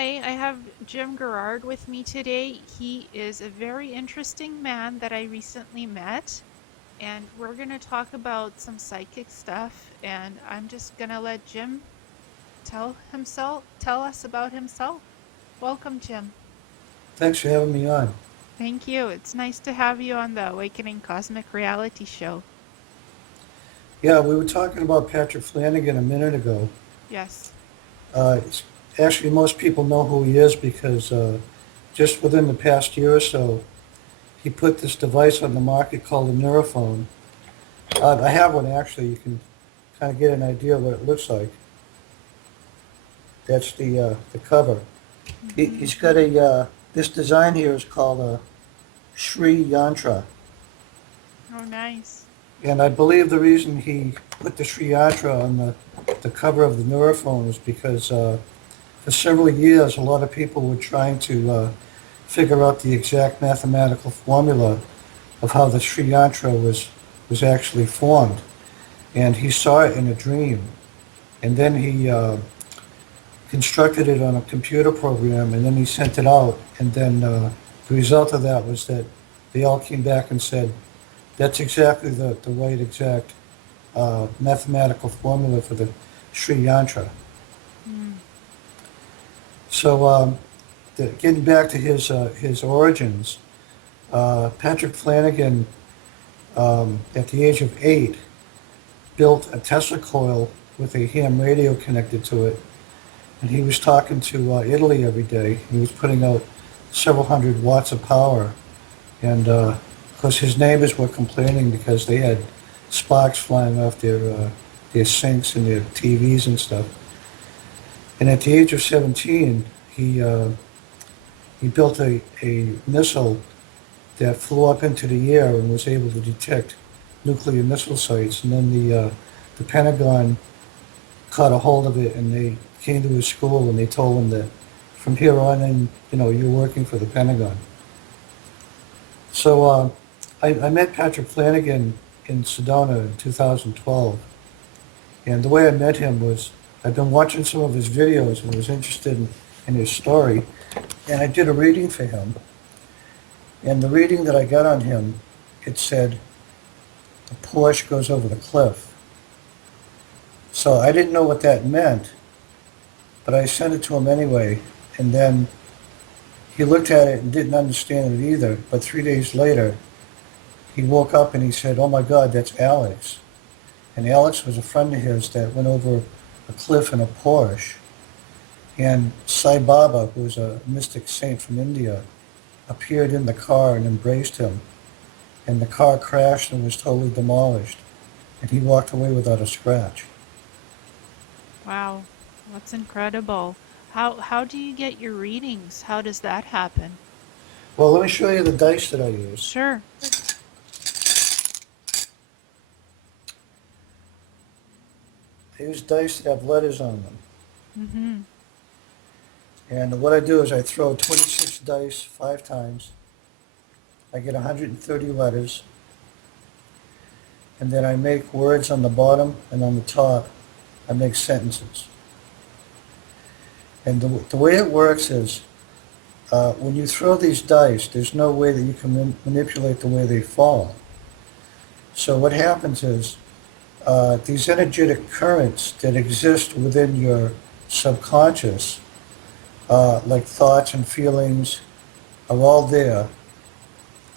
Hi, I have Jim Girouard with me today. He is a very interesting man that I recently met, and we're going to talk about some psychic stuff. And I'm just going to let Jim tell us about himself. Welcome, Jim. Thanks for having me on. Thank you. It's nice to have you on the Awakening Cosmic Reality Show. Yeah, we were talking about Patrick Flanagan a minute ago. Yes. It's, actually, most people know who he is because just within the past year or so, he put this device on the market called a neurophone. I have one actually. You can kind of get an idea of what it looks like. That's the cover. Mm-hmm. He's got a this design here is called a Sri Yantra, Oh, nice. and I believe the reason he put the Sri Yantra on the cover of the neurophone is because for several years, a lot of people were trying to figure out the exact mathematical formula of how the Sri Yantra was actually formed. And he saw it in a dream. And then he constructed it on a computer program, and then he sent it out. And then the result of that was that they all came back and said, that's exactly the right exact mathematical formula for the Sri Yantra. Mm. So getting back to his origins, Patrick Flanagan, at the age of 8, built a Tesla coil with a ham radio connected to it, and he was talking to Italy every day. He was putting out several hundred watts of power, and of course his neighbors were complaining because they had sparks flying off their sinks and their TVs and stuff. And at the age of 17, he built a missile that flew up into the air and was able to detect nuclear missile sites. And then the Pentagon caught a hold of it, and they came to his school and they told him that from here on in, you're working for the Pentagon. So I met Patrick Flanagan in Sedona in 2012, and the way I met him was I'd been watching some of his videos and was interested in his story, and I did a reading for him. And the reading that I got on him, it said, the Porsche goes over the cliff. So I didn't know what that meant, but I sent it to him anyway. And then he looked at it and didn't understand it either. But 3 days later, he woke up and he said, oh my God, that's Alex. And Alex was a friend of his that went over a cliff in a Porsche. And Sai Baba, who was a mystic saint from India, appeared in the car and embraced him. And the car crashed and was totally demolished. And he walked away without a scratch. Wow. That's incredible. How do you get your readings? How does that happen? Well, let me show you the dice that I use. Sure. I use dice that have letters on them. Mm-hmm. And what I do is I throw 26 dice 5 times. I get 130 letters. And then I make words on the bottom, and on the top, I make sentences. And the way it works is when you throw these dice, there's no way that you can manipulate the way they fall. So what happens is these energetic currents that exist within your subconscious, like thoughts and feelings, are all there.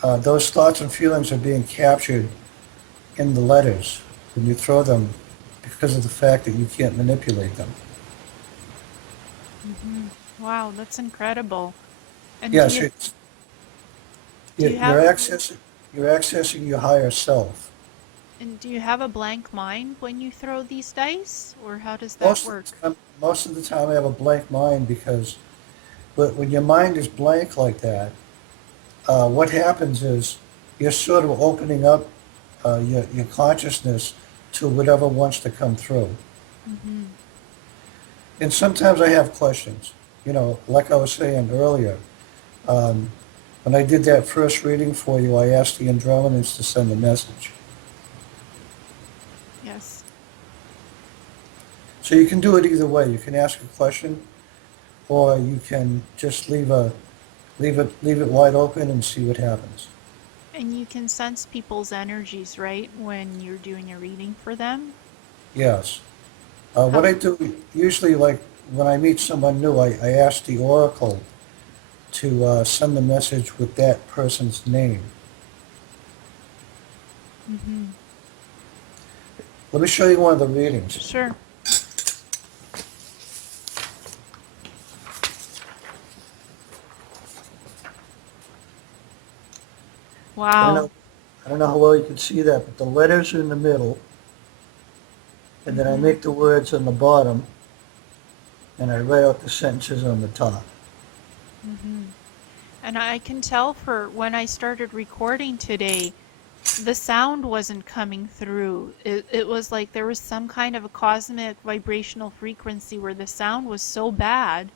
Those thoughts and feelings are being captured in the letters when you throw them because of the fact that you can't manipulate them. Mm-hmm. Wow, that's incredible. And Yes, do you you're have accessing your higher self. do you have a blank mind when you throw these dice, or how does that Most of work? the time, most of the time I have a blank mind because when your mind is blank like that, what happens is you're sort of opening up your consciousness to whatever wants to come through. Mm-hmm. And sometimes I have questions. Like I was saying earlier, when I did that first reading for you, I asked the Andromedans to send a message. Yes. So you can do it either way. You can ask a question, or you can just leave it wide open and see what happens. And you can sense people's energies, right, when you're doing a reading for them? Yes. What How? I do usually, like when I meet someone new, I ask the oracle to send the message with that person's name. Mm-hmm. Let me show you one of the readings. Sure. I don't Wow. know, I don't know how well you can see that, but the letters are in the middle, and then I Mm-hmm. make the words on the bottom, and I write out the sentences on the top. Mm-hmm. And I can tell for when I started recording today, the sound wasn't coming through. It was like there was some kind of a cosmic vibrational frequency where the sound was so bad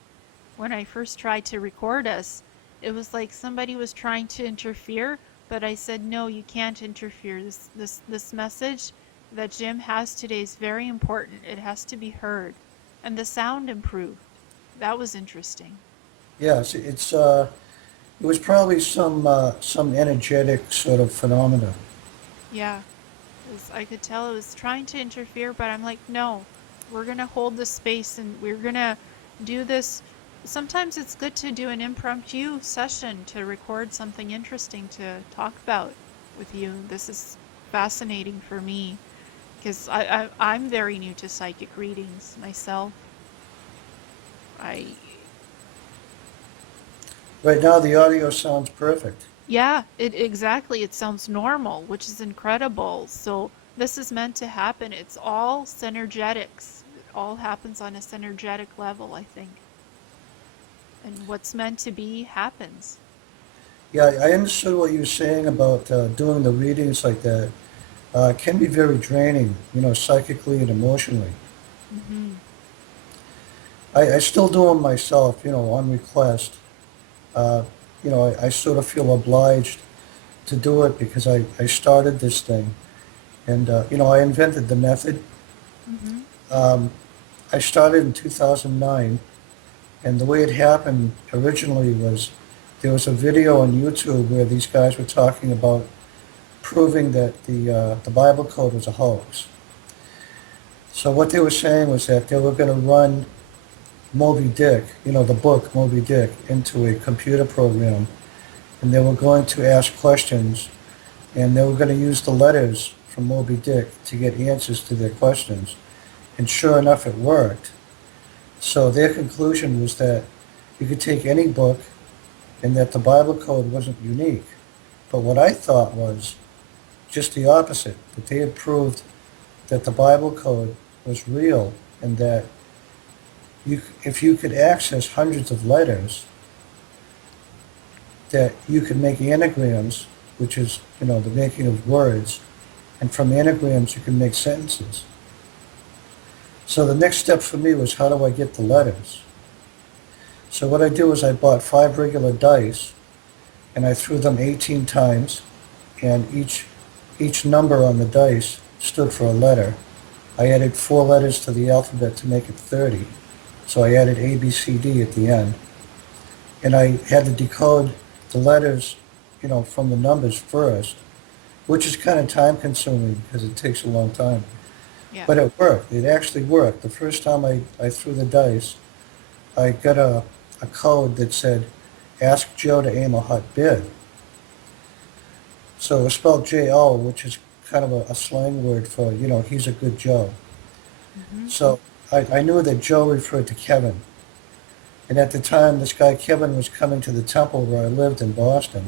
when I first tried to record us. It was like somebody was trying to interfere, but I said, no, you can't interfere. This message that Jim has today is very important. It has to be heard. And the sound improved. That was interesting. Yes, it was probably some energetic sort of phenomena. Yeah. I could tell it was trying to interfere, but I'm like, no, we're going to hold the space and we're going to do this. Sometimes it's good to do an impromptu session to record something interesting to talk about with you. This is fascinating for me because I'm very new to psychic readings myself. I, Right now, the audio sounds perfect. yeah, it exactly. It sounds normal, which is incredible. So this is meant to happen. It's all synergetics. It all happens on a synergetic level, I think. And what's meant to be happens. Yeah, I understood what you were saying about doing the readings like that. It can be very draining, psychically and emotionally. Mm-hmm. I still do them myself, on request. Uh, I sort of feel obliged to do it because I started this thing. And, I invented the method. Mm-hmm. Um, I started in 2009, and the way it happened originally was there was a video on YouTube where these guys were talking about proving that the Bible code was a hoax. So what they were saying was that they were going to run Moby Dick, the book Moby Dick, into a computer program, and they were going to ask questions, and they were going to use the letters from Moby Dick to get answers to their questions. And sure enough, it worked. So their conclusion was that you could take any book and that the Bible code wasn't unique. But what I thought was just the opposite, that they had proved that the Bible code was real and that if you could access hundreds of letters, that you could make anagrams, which is, the making of words, and from anagrams you can make sentences. So the next step for me was how do I get the letters? So what I do is I bought 5 regular dice and I threw them 18 times, and each number on the dice stood for a letter. I added 4 letters to the alphabet to make it 30. So I added A, B, C, D at the end. And I had to decode the letters, from the numbers first, which is kind of time consuming because it takes a long time. Yeah. But it worked. It actually worked. The first time I threw the dice, I got a code that said, ask Joe to aim a hot bid. So it was spelled J-O, which is kind of a slang word for, he's a good Joe. Mm-hmm. So I knew that Joe referred to Kevin. And at the time, this guy Kevin was coming to the temple where I lived in Boston.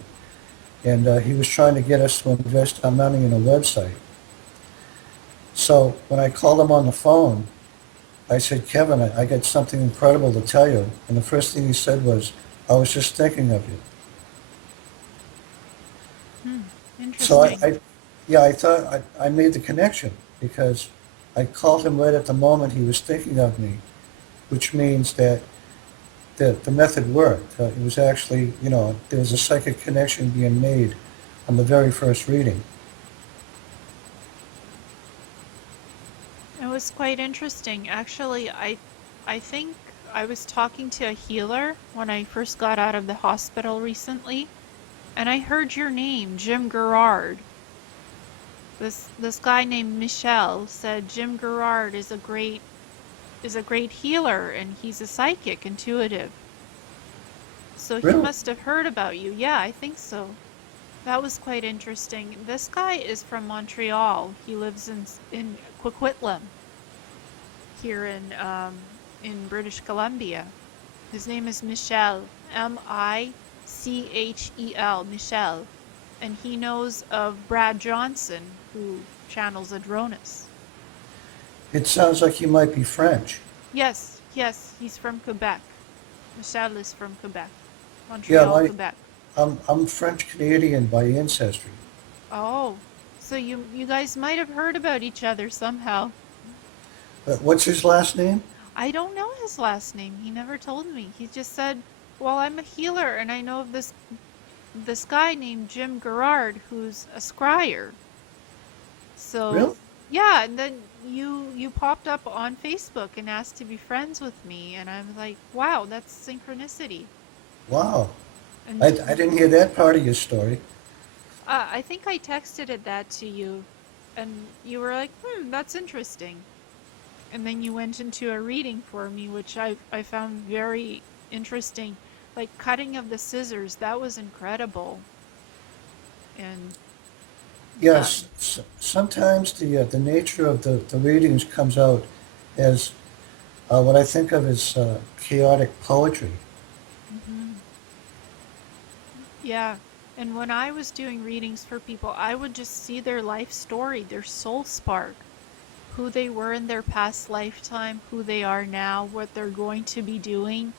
And he was trying to get us to invest our money in a website. So when I called him on the phone, I said, Kevin, I got something incredible to tell you. And the first thing he said was, I was just thinking of you. Hmm. So Interesting. yeah, I thought I made the connection because I called him right at the moment he was thinking of me, which means that the method worked. It was actually, there was a psychic connection being made on the very first reading. It was quite interesting. Actually, I think I was talking to a healer when I first got out of the hospital recently, and I heard your name, Jim Girouard. This guy named Michel said Jim Girouard is a great healer, and he's a psychic, intuitive. So he Really? must have heard about you. Yeah, I think so. That was quite interesting. This guy is from Montreal. He lives in Coquitlam here in British Columbia. His name is Michel, Michel, Michel, and he knows of Brad Johnson, who channels Adronis. It sounds like you might be French. Yes, yes, he's from Quebec. Michel is from Quebec, Yeah, Montreal, Quebec. I'm French Canadian by ancestry. Oh, so you guys might have heard about each other somehow. What's his last name? I don't know his last name. He never told me. He just said, "Well, I'm a healer and I know of this guy named Jim Girouard who's a scryer." Really? So, yeah, and then you popped up on Facebook and asked to be friends with me, and I'm like, "Wow, that's synchronicity." Wow. And I didn't hear that part of your story. I think I texted that to you, and you were like, "Hmm, that's interesting." And then you went into a reading for me, which I found very interesting. Like cutting of the scissors, that was incredible. And Yes, um, sometimes the nature of the readings comes out as what I think of as chaotic poetry. mhm, yeah. And when I was doing readings for people, I would just see their life story, their soul spark, who they were in their past lifetime, who they are now, what they're going to be doing.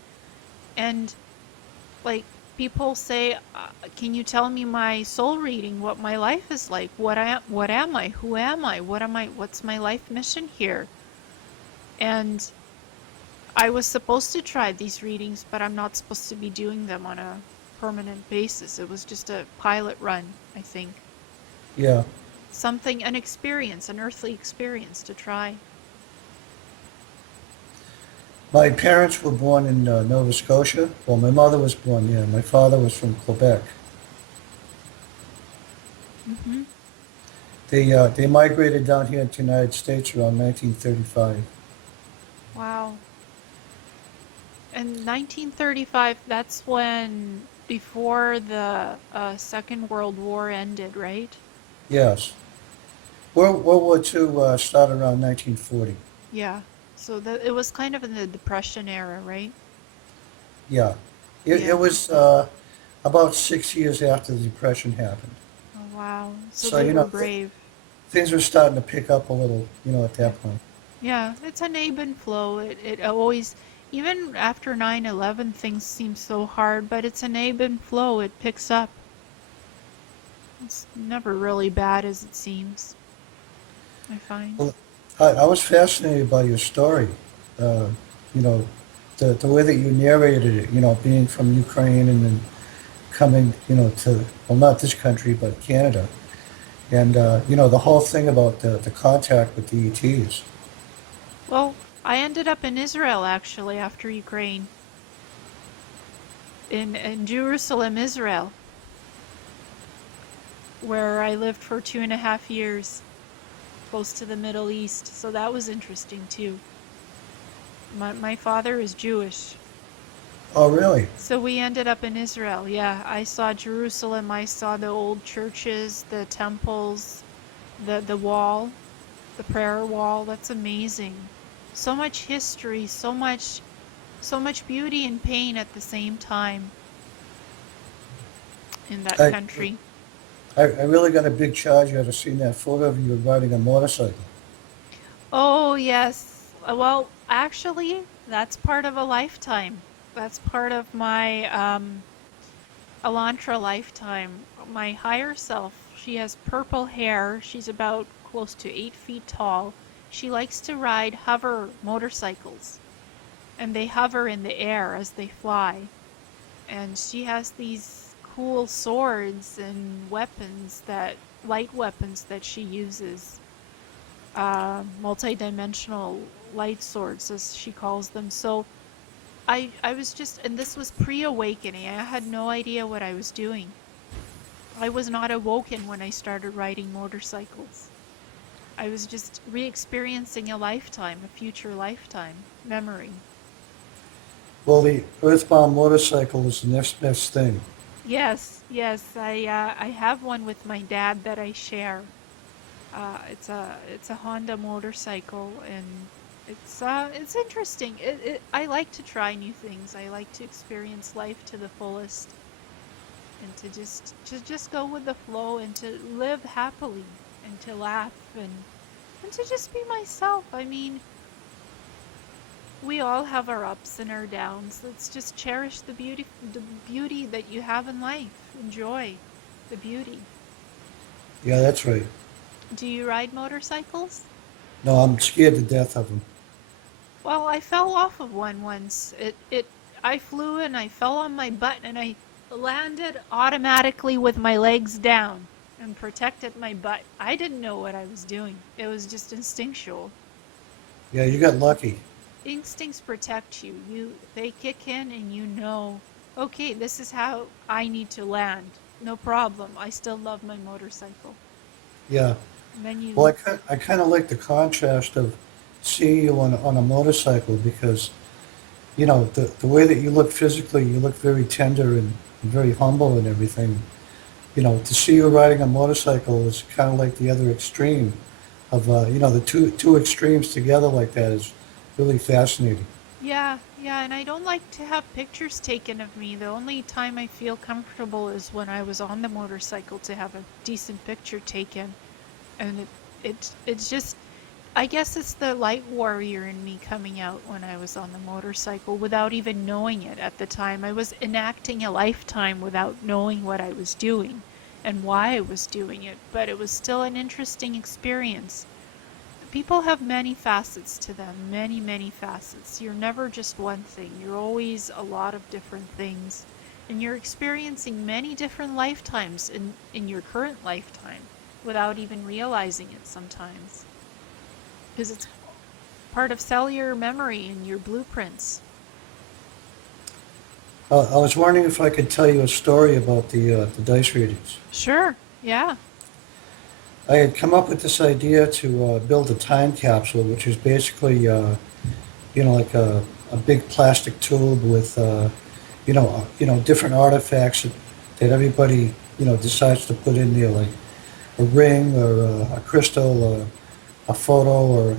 And like people say, can you tell me my soul reading, what my life is like? What am I? Who am I? What's my life mission here? And I was supposed to try these readings, but I'm not supposed to be doing them on a permanent basis. It was just a pilot run, I think. Yeah. Something, an experience, an earthly experience to try. My parents were born in Nova Scotia. Well, my mother was born there. My father was from Quebec. Hmm. They migrated down here to the United States around 1935. Wow. And 1935, that's when, before the Second World War ended, right? Yes. World War II started around 1940. Yeah. So it was kind of in the Depression era, right? Yeah. It Yeah. was about 6 years after the Depression happened. Oh, wow. So So, they were brave. things were starting to pick up a little, at Yeah. that point. Yeah, it's an ebb and flow. It always, even after 9/11, things seem so hard, but it's an ebb and flow. It picks up. It's never really bad as it seems, I find. Well, I was fascinated by your story. Uh, you know, the way that you narrated it, being from Ukraine and then coming, to, well, not this country, but Canada. And, the whole thing about the contact with the ETs. Well, I ended up in Israel actually after Ukraine, in Jerusalem, Israel, where I lived for 2.5 years, close to the Middle East. So that was interesting too. My father is Jewish. Oh, really? So we ended up in Israel. Yeah, I saw Jerusalem. I saw the old churches, the temples, the wall, the prayer wall. That's amazing. So much history, so much beauty and pain at the same time in that I, country. I really got a big charge out of seeing that photo of you riding a motorcycle. Oh, yes. Well, actually, that's part of a lifetime. That's part of my Elantra lifetime. My higher self, she has purple hair. She's about close to 8 feet tall. She likes to ride hover motorcycles, and they hover in the air as they fly. And she has these cool swords and weapons light weapons that she uses. Multi-dimensional light swords, as she calls them. So I was just, and this was pre-awakening. I had no idea what I was doing. I was not awoken when I started riding motorcycles. I was just re-experiencing a lifetime, a future lifetime memory. Well, the earthbound motorcycle is the next best thing. Yes, yes, I have one with my dad that I share. It's a Honda motorcycle, and it's interesting. I like to try new things. I like to experience life to the fullest, and to just go with the flow, and to live happily, and to laugh, and to just be myself. I mean, we all have our ups and our downs. Let's just cherish the beauty that you have in life. Enjoy the beauty. Yeah, that's right. Do you ride motorcycles? No, I'm scared to death of them. Well, I fell off of one once. I flew and I fell on my butt and I landed automatically with my legs down and protected my butt. I didn't know what I was doing. It was just instinctual. Yeah, you got lucky. Instincts protect you. They kick in and you know, okay, this is how I need to land. No problem. I still love my motorcycle. Yeah. And then Well, you, I kind of like the contrast of seeing you on a motorcycle because, the way that you look physically, you look very tender and very humble and everything. To see you riding a motorcycle is kind of like the other extreme of, the two extremes together like that is really fascinating. yeah, yeah, and I don't like to have pictures taken of me. The only time I feel comfortable is when I was on the motorcycle to have a decent picture taken. And it's just, I guess it's the light warrior in me coming out when I was on the motorcycle without even knowing it at the time. I was enacting a lifetime without knowing what I was doing and why I was doing it, but it was still an interesting experience. People have many facets to them, many, many facets. You're never just one thing. You're always a lot of different things. And you're experiencing many different lifetimes in your current lifetime without even realizing it sometimes. Because it's part of cellular memory and your blueprints. I was wondering if I could tell you a story about the dice readings. Sure, yeah. I had come up with this idea to build a time capsule, which is basically, like a big plastic tube with, different artifacts that everybody, decides to put in there, like a ring or a crystal or a photo or,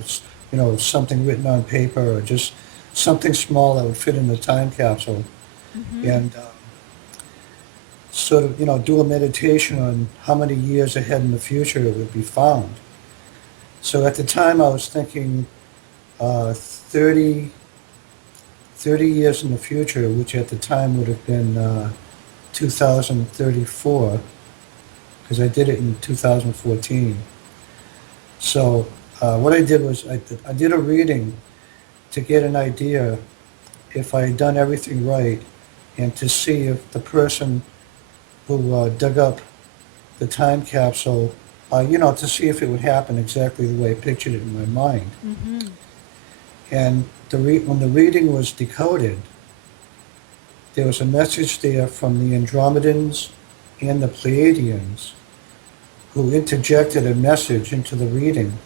something written on paper or just something small that would fit in the time capsule. Mm-hmm. And sort of, do a meditation on how many years ahead in the future it would be found. So at the time I was thinking 30 years in the future, which at the time would have been 2034, because I did it in 2014. So what I did was I did a reading to get an idea if I had done everything right and to see if the person who dug up the time capsule, to see if it would happen exactly the way I pictured it in my mind. Mm-hmm. And when the reading was decoded, there was a message there from the Andromedans and the Pleiadians who interjected a message into the reading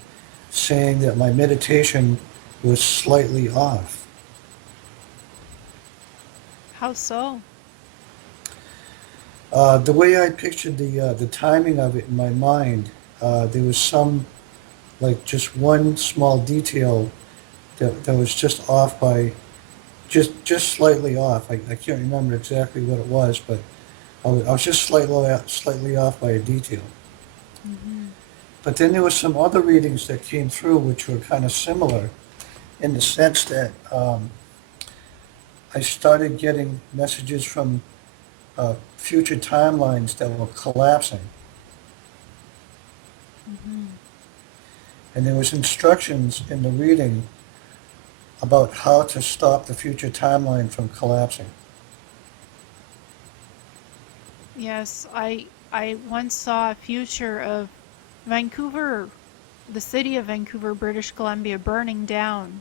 saying that my meditation was slightly off. How so? The way I pictured the timing of it in my mind, there was some, like just one small detail that was just off by, just slightly off. I can't remember exactly what it was, but I was just slightly off by a detail. Mm-hmm. But then there were some other readings that came through which were kind of similar in the sense that I started getting messages from future timelines that were collapsing. Mm-hmm. And there was instructions in the reading about how to stop the future timeline from collapsing. Yes, I once saw a future of Vancouver, the city of Vancouver, British Columbia, burning down.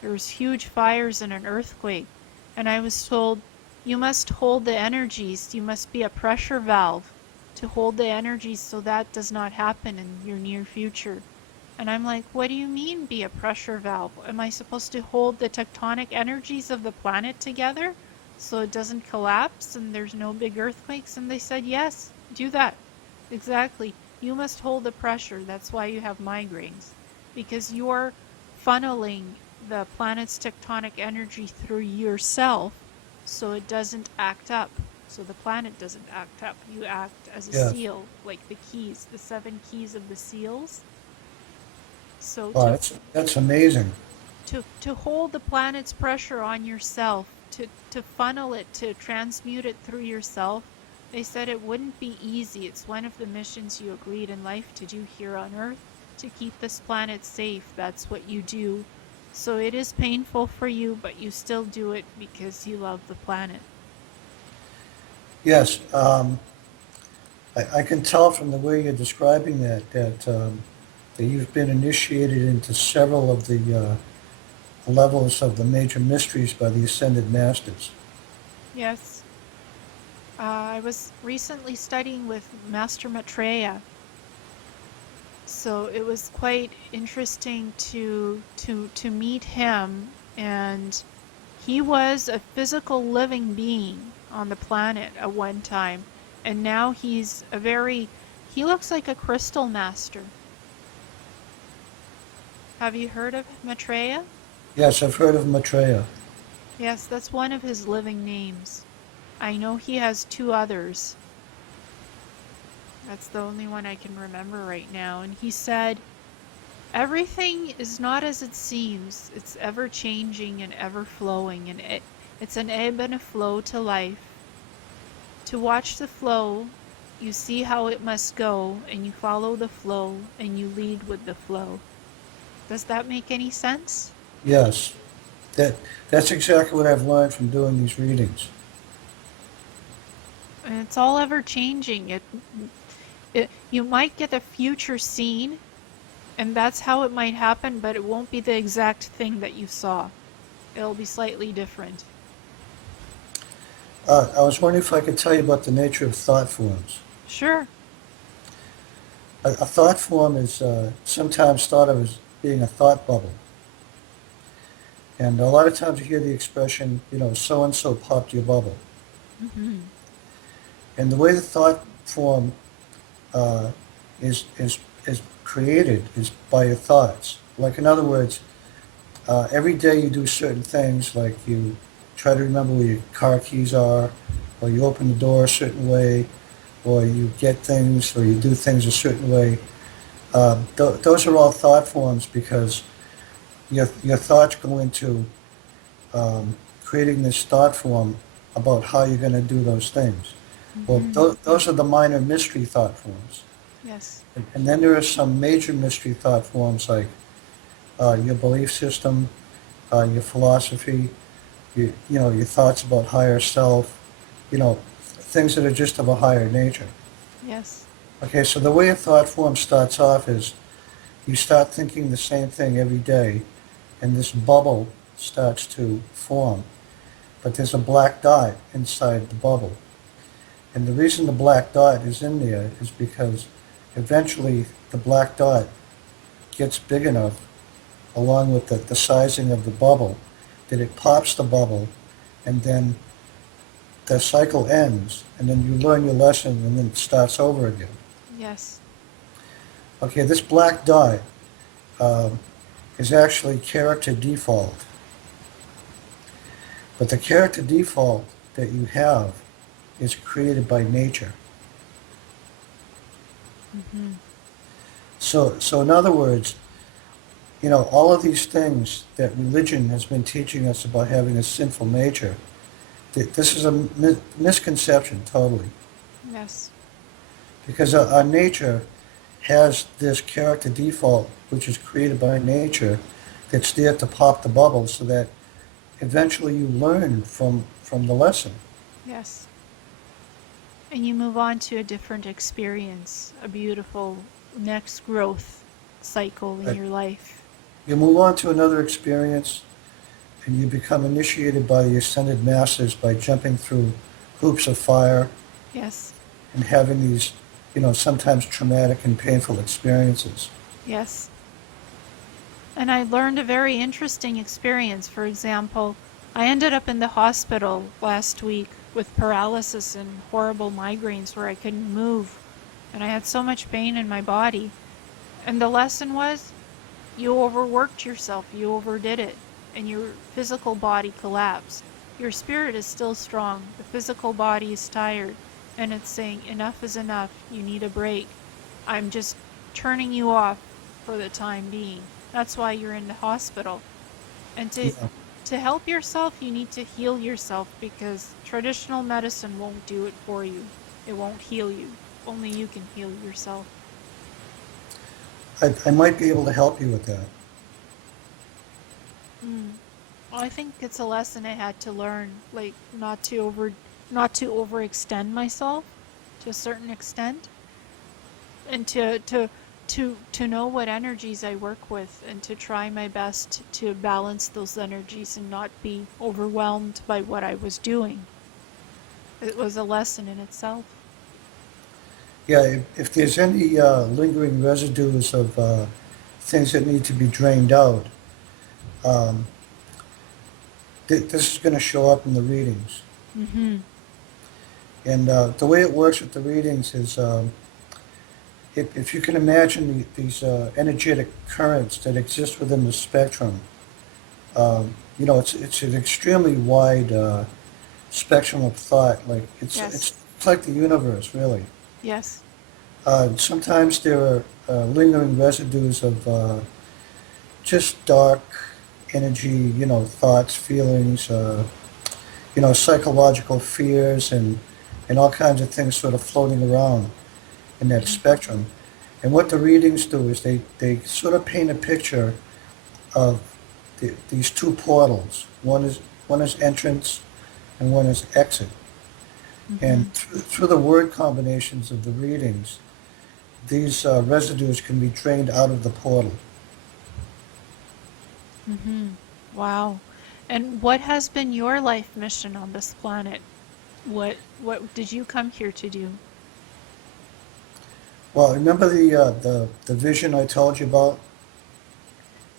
There was huge fires and an earthquake. And I was told, you must hold the energies, you must be a pressure valve to hold the energies so that does not happen in your near future. And I'm like, what do you mean be a pressure valve? Am I supposed to hold the tectonic energies of the planet together so it doesn't collapse and there's no big earthquakes? And they said, yes, do that. Exactly. You must hold the pressure. That's why you have migraines. Because you're funneling the planet's tectonic energy through yourself so it doesn't act up. So the planet doesn't act up. You act as a Yes. seal, like the keys, the 7 keys of the seals. So Wow, that's amazing. to hold the planet's pressure on yourself, to funnel it, to transmute it through yourself, they said it wouldn't be easy. It's one of the missions you agreed in life to do here on Earth, to keep this planet safe. That's what you do. So it is painful for you, but you still do it because you love the planet. Yes, I can tell from the way you're describing that you've been initiated into several of the levels of the major mysteries by the Ascended Masters. Yes. I was recently studying with Master Maitreya, so it was quite interesting to meet him. And he was a physical living being on the planet at one time, and now he looks like a crystal master. Have you heard of Maitreya? Yes, I've heard of Maitreya. Yes, that's one of his living names. I know he has 2 others. That's the only one I can remember right now. And he said, everything is not as it seems. It's ever changing and ever flowing, and it's an ebb and a flow to life. To watch the flow, you see how it must go, and you follow the flow, and you lead with the flow. Does that make any sense? Yes, that that's exactly what I've learned from doing these readings. And it's all ever changing. You might get a future scene, and that's how it might happen, but it won't be the exact thing that you saw. It'll be slightly different. I was wondering if I could tell you about the nature of thought forms. Sure. A thought form is sometimes thought of as being a thought bubble. And a lot of times you hear the expression, so and so popped your bubble. Hmm. And the way the thought form uh, is created is by your thoughts. Like in other words, every day you do certain things, like you try to remember where your car keys are, or you open the door a certain way, or you get things, or you do things a certain way. Those are all thought forms because your thoughts go into creating this thought form about how you're going to do those things. Well, Hmm. those are the minor mystery thought forms. Yes. And then there are some major mystery thought forms like your belief system, your philosophy, your thoughts about higher self, things that are just of a higher nature. Yes. Okay, so the way a thought form starts off is you start thinking the same thing every day, and this bubble starts to form. But there's a black dot inside the bubble. And the reason the black dot is in there is because eventually the black dot gets big enough, along with the sizing of the bubble, that it pops the bubble, and then the cycle ends, and then you learn your lesson, and then it starts over again. Yes. Okay, this black dot um, is actually character default. But the character default that you have is created by nature. Hmm. So in other words, all of these things that religion has been teaching us about having a sinful nature, this is a misconception totally. Yes. Because our nature has this character default, which is created by nature, that's there to pop the bubble so that eventually you learn from the lesson. Yes. And you move on to a different experience, a beautiful next growth cycle in Right. your life. You move on to another experience, and you become initiated by the ascended masters by jumping through hoops of fire Yes. and having these, sometimes traumatic and painful experiences. Yes. And I learned a very interesting experience. For example, I ended up in the hospital last week with paralysis and horrible migraines where I couldn't move. And I had so much pain in my body. And the lesson was, you overworked yourself, you overdid it, and your physical body collapsed. Your spirit is still strong, the physical body is tired, and it's saying, enough is enough, you need a break. I'm just turning you off for the time being. That's why you're in the hospital. And Yeah. to help yourself, you need to heal yourself, because traditional medicine won't do it for you. It won't heal you. Only you can heal yourself. I might be able to help you with that. Mm. Well, I think it's a lesson I had to learn, like not to overextend myself to a certain extent, and to know what energies I work with, and to try my best to balance those energies and not be overwhelmed by what I was doing. It was a lesson in itself. Yeah, if there's any lingering residues of things that need to be drained out, um, this is going to show up in the readings. Mm-hmm. And the way it works with the readings is, if you can imagine these energetic currents that exist within the spectrum, it's an extremely wide spectrum of thought. Like Yes. it's like the universe, really. Yes. Sometimes there are lingering residues of just dark energy, thoughts, feelings, psychological fears, and all kinds of things sort of floating around in that spectrum. And what the readings do is they sort of paint a picture of these two portals. One is entrance and one is exit. Mm-hmm. And through the word combinations of the readings, these residues can be drained out of the portal. Mm-hmm. Wow. And what has been your life mission on this planet? What did you come here to do? Well, remember the vision I told you about?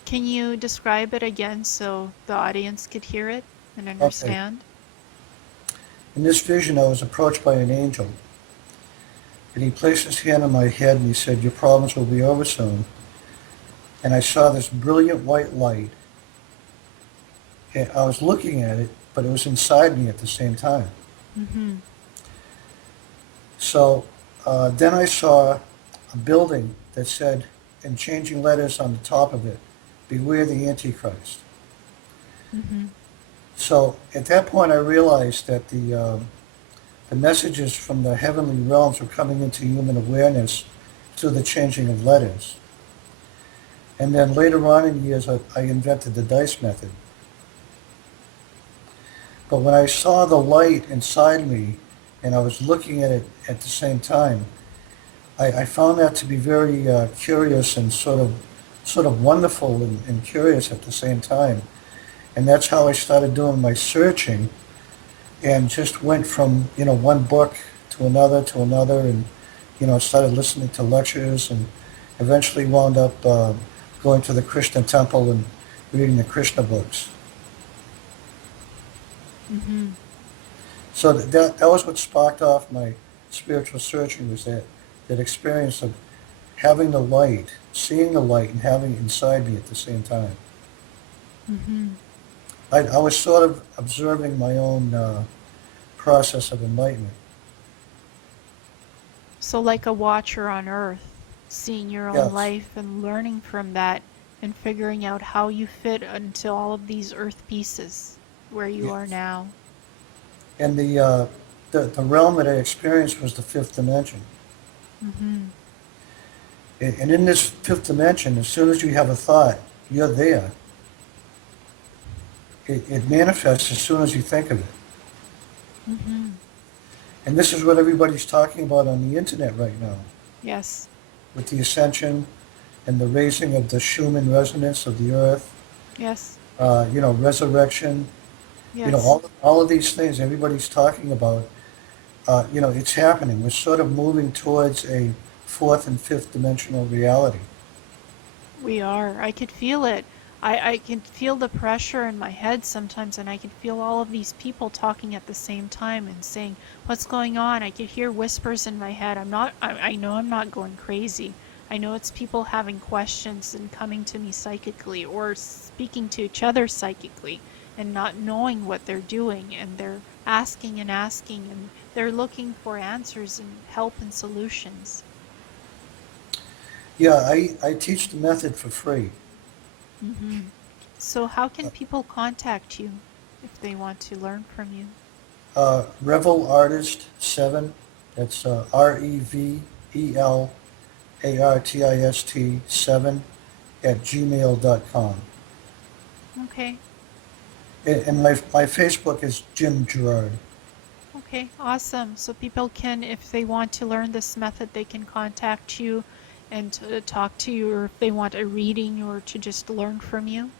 Can you describe it again so the audience could hear it and Okay. understand? In this vision, I was approached by an angel, and he placed his hand on my head and he said, "Your problems will be over soon." And I saw this brilliant white light. And I was looking at it, but it was inside me at the same time. Mm-hmm. So then I saw a building that said, in changing letters on the top of it, "Beware the Antichrist." Mm-hmm. So at that point, I realized that the messages from the heavenly realms were coming into human awareness through the changing of letters. And then later on in years, I invented the dice method. But when I saw the light inside me and I was looking at it at the same time, I found that to be very curious and sort of wonderful and curious at the same time. And that's how I started doing my searching, and just went from one book to another, and started listening to lectures, and eventually wound up going to the Krishna temple and reading the Krishna books. Mm-hmm. So that was what sparked off my spiritual searching, was that experience of having the light, seeing the light, and having it inside me at the same time. Mm-hmm. I was sort of observing my own process of enlightenment. So like a watcher on Earth, seeing your own Yes. life and learning from that and figuring out how you fit into all of these Earth pieces where you are Yes. now. And the realm that I experienced was the fifth dimension. Mm-hmm. And in this fifth dimension, as soon as you have a thought, you're there. It manifests as soon as you think of it. Mm-hmm. And this is what everybody's talking about on the internet right now, Yes. with the ascension and the raising of the Schumann resonance of the earth. Yes. resurrection, Yes. all of these things everybody's talking about, it's happening. We're sort of moving towards a fourth and fifth dimensional reality. We are. I could feel it. I can feel the pressure in my head sometimes, and I can feel all of these people talking at the same time and saying, "What's going on?" I could hear whispers in my head. I know I'm not going crazy. I know it's people having questions and coming to me psychically or speaking to each other psychically and not knowing what they're doing, and they're asking, and they're looking for answers and help and solutions. Yeah, I teach the method for free. Hmm. So how can people contact you if they want to learn from you? Revel Artist 7, that's REVELARTIST 7 at gmail.com. Okay. And my Facebook is Jim Girouard. Okay, awesome. So people can, if they want to learn this method, they can contact you and to talk to you, or if they want a reading or to just learn from you.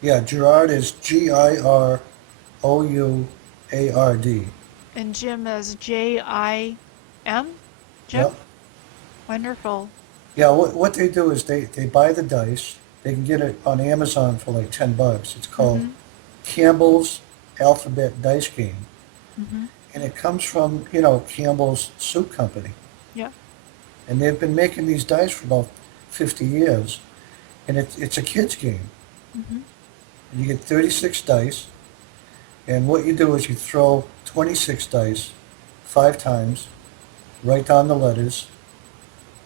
Yeah, Girouard is Girouard. And Jim is Jim? Jim? Yep. Wonderful. Yeah, what they do is they buy the dice. They can get it on Amazon for like $10. It's called Mm-hmm. Campbell's Alphabet Dice Game. Mm-hmm. And it comes from, Campbell's Soup Company. Yeah. And they've been making these dice for about 50 years. And it's a kid's game. Mm-hmm. And you get 36 dice. And what you do is you throw 26 dice 5 times, write down the letters,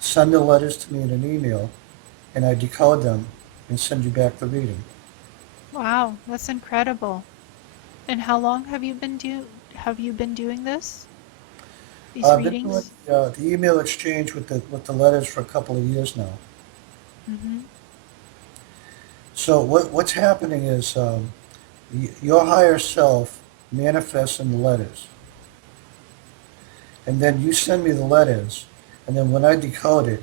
send the letters to me in an email, and I decode them and send you back the reading. Wow, that's incredible. And how long have you been doing this? These I've been doing readings? the email exchange with the letters for a couple of years now. Mm-hmm. So what's happening is your higher self manifests in the letters, and then you send me the letters, and then when I decode it,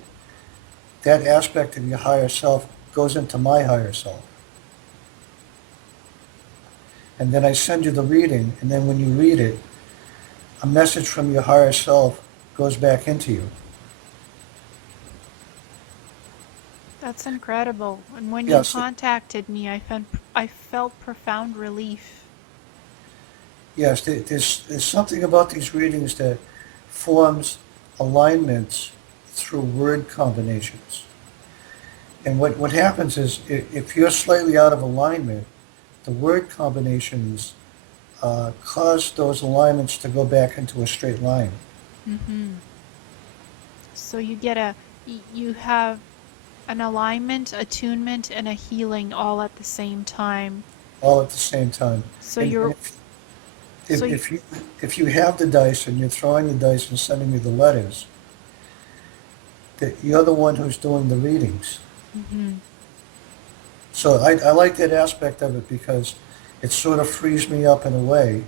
that aspect of your higher self goes into my higher self, and then I send you the reading, and then when you read it, a message from your higher self goes back into you. That's incredible. And when you Yes, contacted me, I felt profound relief. yes. There's something about these readings that forms alignments through word combinations. And what happens is if you're slightly out of alignment, the word combinations cause those alignments to go back into a straight line Mm-hmm. So you have an alignment, attunement, and a healing all at the same time. all at the same time. So And you're so if, you, if you if you have the dice and you're throwing the dice and sending me the letters, that you're the one who's doing the readings. hmm. So I like that aspect of it because it sort of frees me up in a way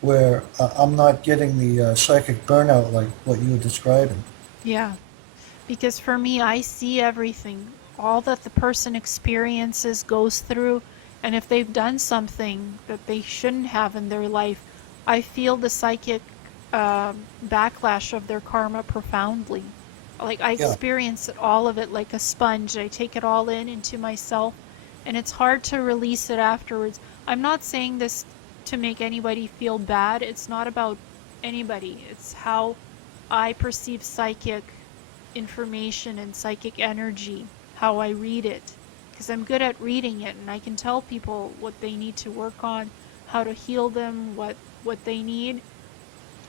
where I'm not getting the psychic burnout like what you were describing. Yeah. Because for me, I see everything, all that the person experiences, goes through, and if they've done something that they shouldn't have in their life, I feel the psychic backlash of their karma profoundly. Like I Yeah, experience all of it like a sponge. I take it all in into myself, and it's hard to release it afterwards. I'm not saying this to make anybody feel bad. It's not about anybody. It's how I perceive psychic information and psychic energy, how I read it. Because I'm good at reading it and I can tell people what they need to work on, how to heal them, what they need.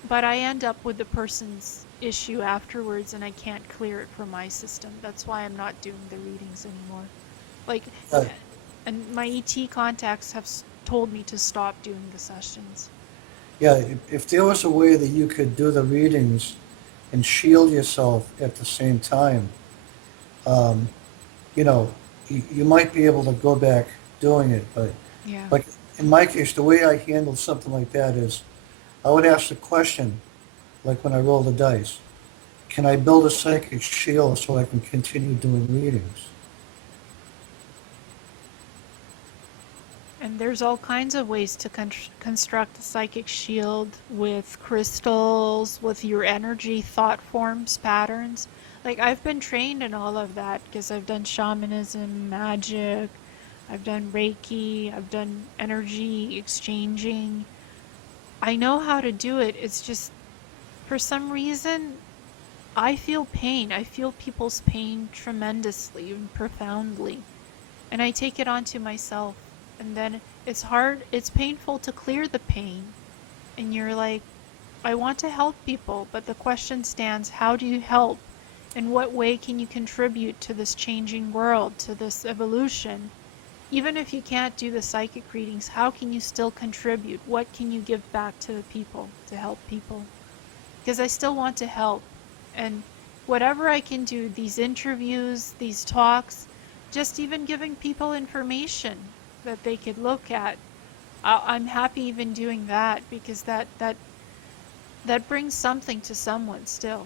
But I end up with the person's issue afterwards and I can't clear it from my system. That's why I'm not doing the readings anymore. Like, uh, and my ET contacts have told me to stop doing the sessions. yeah. If there was a way that you could do the readings and shield yourself at the same time, um, you know, you might be able to go back doing it. But Yeah. like in my case, the way I handle something like that is I would ask the question, like when I roll the dice, can I build a psychic shield so I can continue doing readings? And there's all kinds of ways to construct a psychic shield with crystals, with your energy, thought forms, patterns. Like I've been trained in all of that because I've done shamanism, magic, I've done Reiki, I've done energy exchanging. I know how to do it. It's just for some reason I feel pain. I feel people's pain tremendously and profoundly. And I take it onto myself. And then it's hard, it's painful to clear the pain. And you're like, I want to help people, but the question stands, how do you help? In what way can you contribute to this changing world, to this evolution? Even if you can't do the psychic readings, how can you still contribute? What can you give back to the people to help people? Because I still want to help. And whatever I can do, these interviews, these talks, just even giving people information that they could look at, I'm happy even doing that because that brings something to someone still.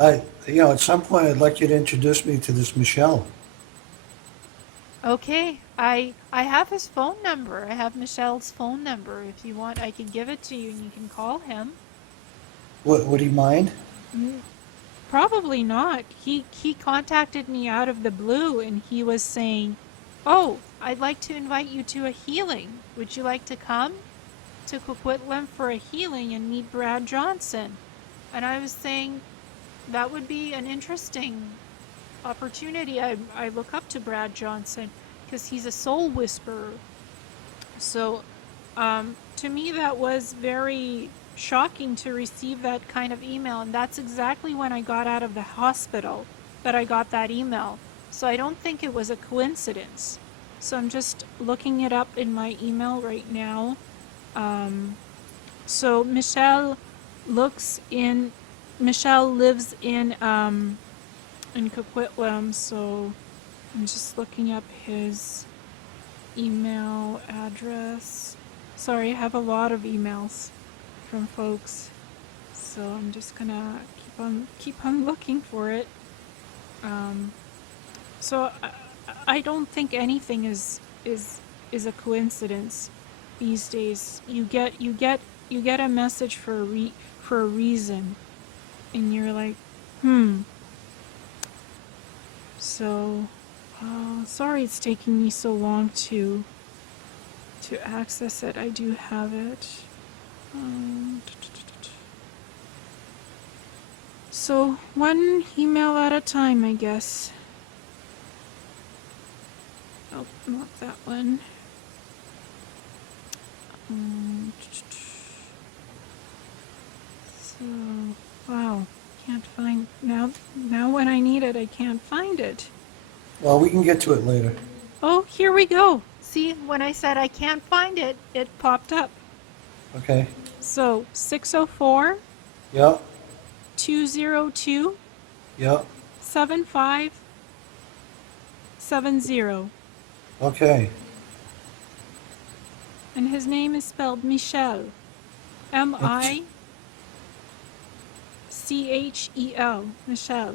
At some point, I'd like you to introduce me to this Michelle. Okay, I have his phone number. I have Michelle's phone number. If you want, I can give it to you and you can call him. Would he mind? Mm, Probably not. He contacted me out of the blue and he was saying, "Oh, I'd like to invite you to a healing. Would you like to come to Coquitlam for a healing and meet Brad Johnson?" And I was saying that would be an interesting opportunity. I look up to Brad Johnson because he's a soul whisperer. So to me, that was very shocking to receive that kind of email. And that's exactly when I got out of the hospital that I got that email. So I don't think it was a coincidence. So I'm just looking it up in my email right now. So Michelle lives in Coquitlam. So I'm just looking up his email address. Sorry, I have a lot of emails from folks, so I'm just gonna keep on looking for it. So I don't think anything is a coincidence these days. You get a message for a reason, and you're like, So, sorry it's taking me so long to access it. I do have it. So one email at a time, I guess. Oh, not that one. So, wow, can't find now when I need it, I can't find it. Well, we can get to it later. Oh, here we go. See, when I said I can't find it, it popped up. Okay. So 604 Yeah. 202 Yeah. 7570. Okay. And his name is spelled Michel. Michel. Michel.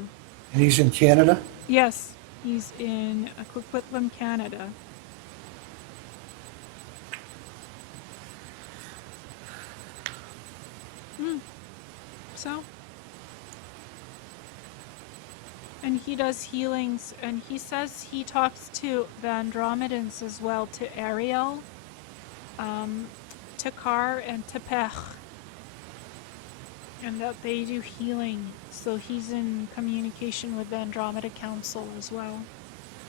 And he's in Canada? Yes, he's in Coquitlam, Canada. So, and he does healings, and he says he talks to the Andromedans as well, to Ariel, to Kar, and to Pech, and that they do healing. So he's in communication with the Andromeda Council as well.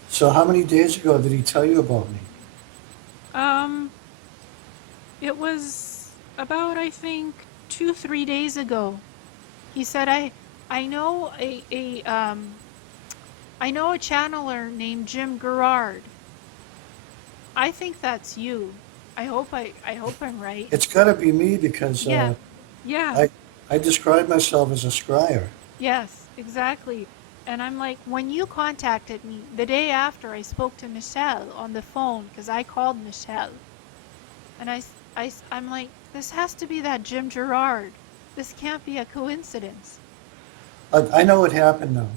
So how many days ago did he tell you about me? It was about, I think, 2-3 days ago. He said, I know a channeler named Jim Girouard. I think that's you. I hope I'm right. It's got to be me because Yeah. Yeah. I describe myself as a scryer. Yes, exactly. And I'm like, when you contacted me, the day after I spoke to Michelle on the phone, because I called Michelle, and I'm like, this has to be that Jim Girouard. This can't be a coincidence. I know what happened now.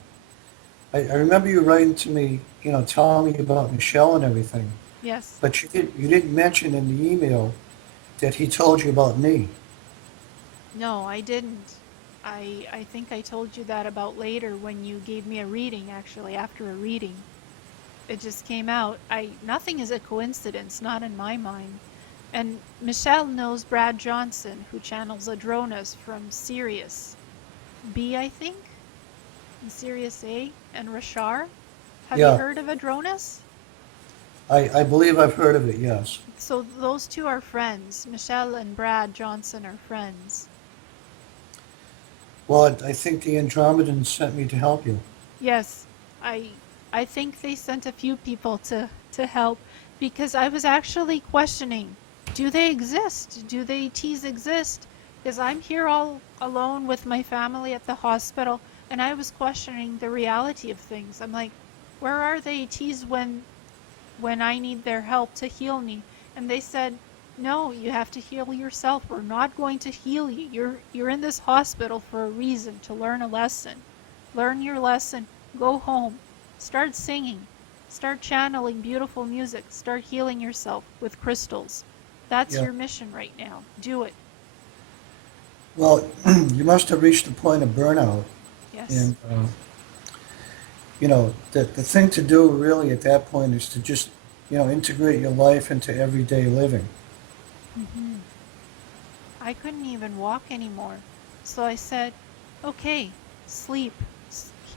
I remember you writing to me, telling me about Michelle and everything. Yes. But you didn't mention in the email that he told you about me. No, I didn't. I think I told you that about later when you gave me a reading, actually, after a reading. It just came out. Nothing is a coincidence, not in my mind. And Michelle knows Brad Johnson, who channels Adronas from Sirius B, I think, and Sirius A, and Rashar. Have you Yeah, heard of Adronas? I believe I've heard of it, yes. So those two are friends. Michelle and Brad Johnson are friends. Well, I think the Andromedans sent me to help you. Yes, I I think they sent a few people to help because I was actually questioning, do they exist? Do the ETs exist? Because I'm here all alone with my family at the hospital and I was questioning the reality of things. I'm like, where are the ETs when I need their help to heal me? And they said, no, you have to heal yourself. We're not going to heal you. You're in this hospital for a reason, to learn a lesson. Learn your lesson. Go home. Start singing. Start channeling beautiful music. Start healing yourself with crystals. That's Yeah. your mission right now. Do it. Well, you must have reached a point of burnout, Yes. and the thing to do really at that point is to just integrate your life into everyday living. hmm I couldn't even walk anymore. So I said, okay, sleep,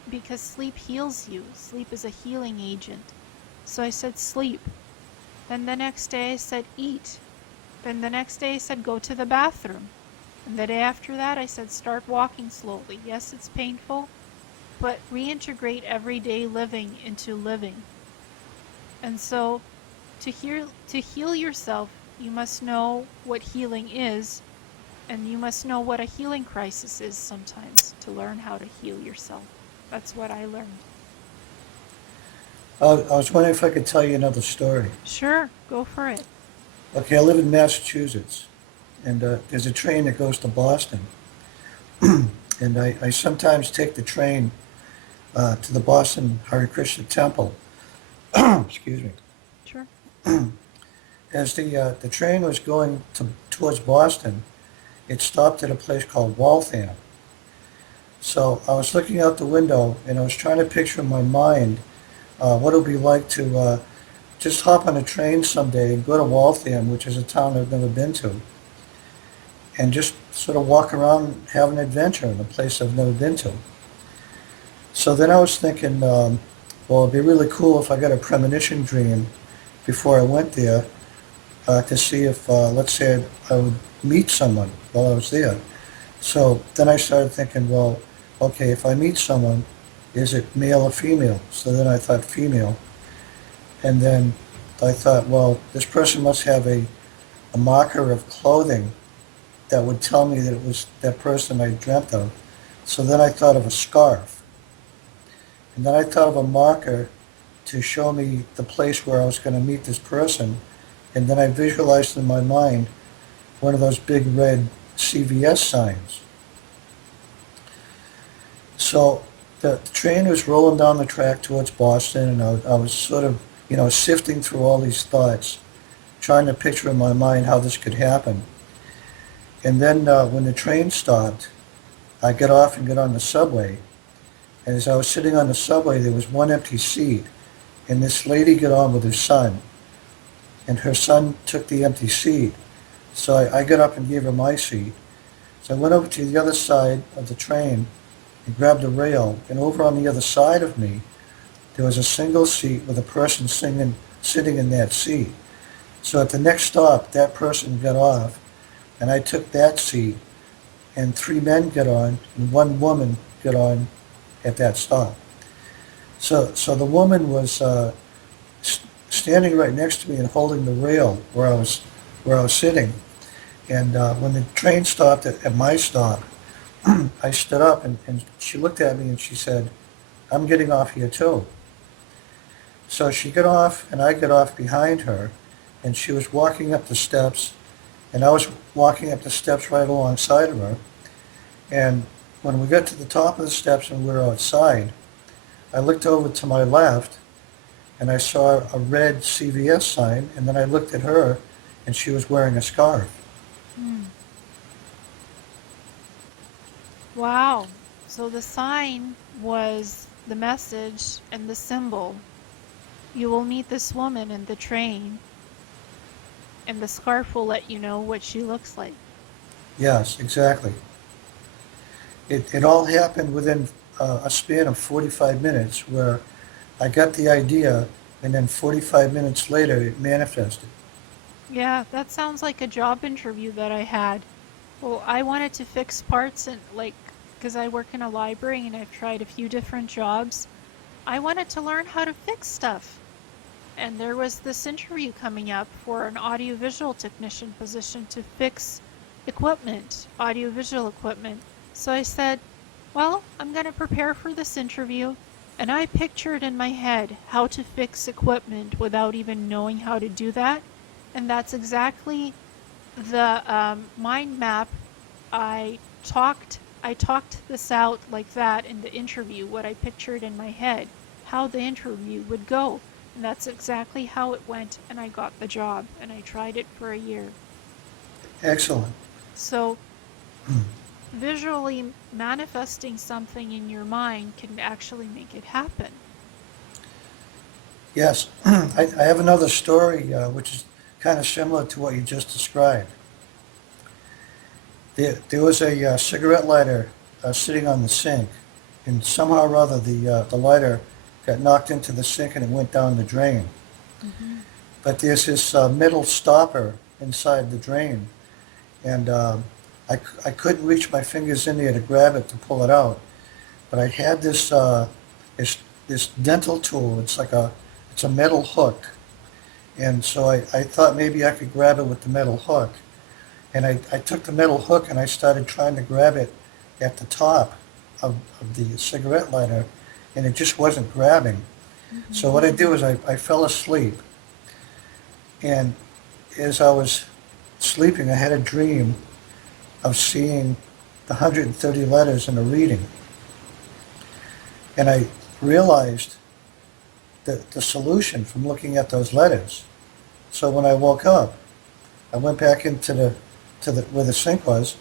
because sleep heals you. Sleep is a healing agent. So I said, sleep. Then the next day I said, eat. Then the next day I said, go to the bathroom. And the day after that I said, start walking slowly. Yes, it's painful, but reintegrate everyday living into living. And so to heal yourself, you must know what healing is, and you must know what a healing crisis is sometimes to learn how to heal yourself. That's what I learned. I was wondering if I could tell you another story. Sure, go for it. Okay, I live in Massachusetts, and there's a train that goes to Boston, and I sometimes take the train to the Boston Hare Krishna Temple. Excuse me. Sure. As the train was going towards Boston, it stopped at a place called Waltham. So I was looking out the window and I was trying to picture in my mind what it would be like to just hop on a train someday and go to Waltham, which is a town I've never been to, and just sort of walk around and have an adventure in a place I've never been to. So then I was thinking, well, it'd be really cool if I got a premonition dream before I went there to see if, let's say, I would meet someone while I was there. So then I started thinking, well, okay, if I meet someone, is it male or female? So then I thought female. And then I thought, well, this person must have a marker of clothing that would tell me that it was that person I dreamt of. So then I thought of a scarf. And then I thought of a marker to show me the place where I was going to meet this person. And then I visualized in my mind one of those big red CVS signs. So the train was rolling down the track towards Boston, and I was sort of, sifting through all these thoughts, trying to picture in my mind how this could happen. And then when the train stopped, I got off and got on the subway. And as I was sitting on the subway, there was one empty seat, and this lady got on with her son, and her son took the empty seat. So I got up and gave her my seat. So I went over to the other side of the train and grabbed a rail, and over on the other side of me, there was a single seat with a person sitting in that seat. So at the next stop, that person got off, and I took that seat, and three men got on, and one woman got on at that stop. So the woman was standing right next to me and holding the rail where I was sitting. And when the train stopped at my stop, I stood up and she looked at me and she said, "I'm getting off here too." So she got off and I got off behind her, and she was walking up the steps, and I was walking up the steps right alongside of her. And when we got to the top of the steps and we were outside, I looked over to my left, and I saw a red CVS sign, and then I looked at her, and she was wearing a scarf. Hmm. Wow. So the sign was the message and the symbol. You will meet this woman in the train, and the scarf will let you know what she looks like. Yes, exactly. It all happened within a span of 45 minutes where I got the idea, and then 45 minutes later it manifested. Yeah, that sounds like a job interview that I had. Well, I wanted to fix parts and because I work in a library and I've tried a few different jobs. I wanted to learn how to fix stuff. And there was this interview coming up for an audiovisual technician position to fix equipment, audiovisual equipment. So I said, well, I'm going to prepare for this interview. And I pictured in my head how to fix equipment without even knowing how to do that. And that's exactly the mind map. I talked this out like that in the interview, what I pictured in my head, how the interview would go. And that's exactly how it went, and I got the job, and I tried it for a year. Excellent. So visually manifesting something in your mind can actually make it happen. Yes, I have another story which is kind of similar to what you just described. There was a cigarette lighter sitting on the sink, and somehow or other the lighter got knocked into the sink and it went down the drain. Hmm. But there's this metal stopper inside the drain, and I couldn't reach my fingers in there to grab it to pull it out. But I had this this dental tool. It's a metal hook, and so I thought maybe I could grab it with the metal hook. And I took the metal hook and I started trying to grab it at the top of the cigarette lighter, and it just wasn't grabbing. So Hmm. what I did was I fell asleep, and as I was sleeping, I had a dream of seeing the 130 letters in a reading. And I realized the solution from looking at those letters. So when I woke up, I went back into the where the sink was,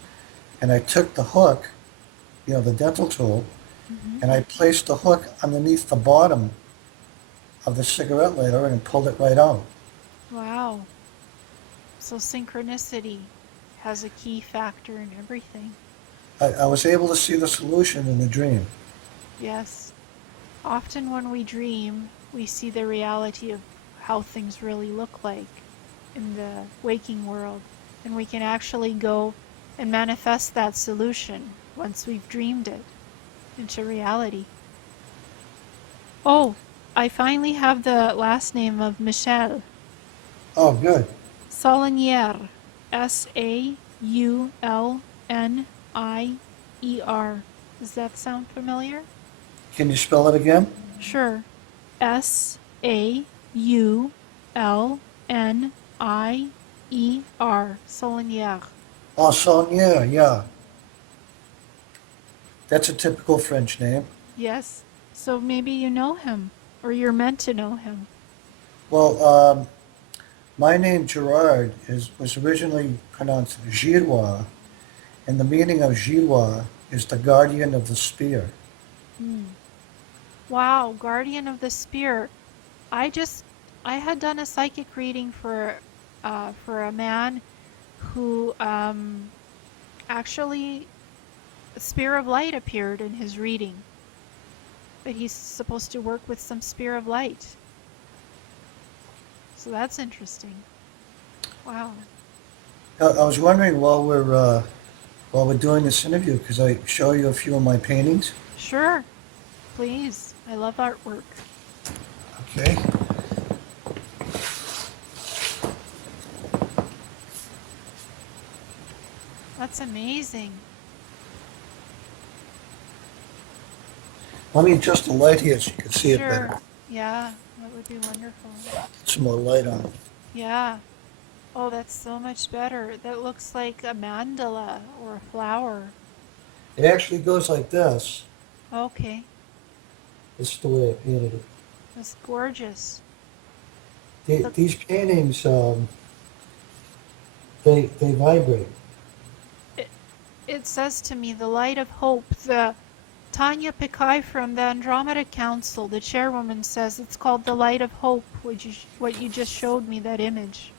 and I took the hook, the dental tool, Hmm. and I placed the hook underneath the bottom of the cigarette lighter and pulled it right out. Wow. So synchronicity has a key factor in everything. I was able to see the solution in the dream. Yes. Often when we dream, we see the reality of how things really look like in the waking world. And we can actually go and manifest that solution once we've dreamed it into reality. Oh, I finally have the last name of Michel. Oh, good. Saulnier. Saulnier. Does that sound familiar? Can you spell it again? Sure. Saulnier. Saulnier. Oh, Saunier, yeah. That's a typical French name. Yes. So maybe you know him, or you're meant to know him. Well, my name Gerard was originally pronounced Girouard, and the meaning of Girouard is the guardian of the spear. Hmm. Wow, Guardian of the Spear. I just I had done a psychic reading for a man who actually a spear of light appeared in his reading, but he's supposed to work with some spear of light. So that's interesting. Wow. I was wondering while we're doing this interview, could I show you a few of my paintings? Sure, please. I love artwork. Okay. That's amazing. Let me adjust the light here so you can see it Sure. better. Yeah, that would be wonderful. Get some more light on. Yeah. Oh, that's so much better. That looks like a mandala or a flower. It actually goes like this. Okay. This is the way I painted it. That's gorgeous. These paintings, they vibrate. It, it says to me, the light of hope. The Tanya Pikai from the Andromeda Council, the chairwoman, says it's called the light of hope, what you just showed me, that image.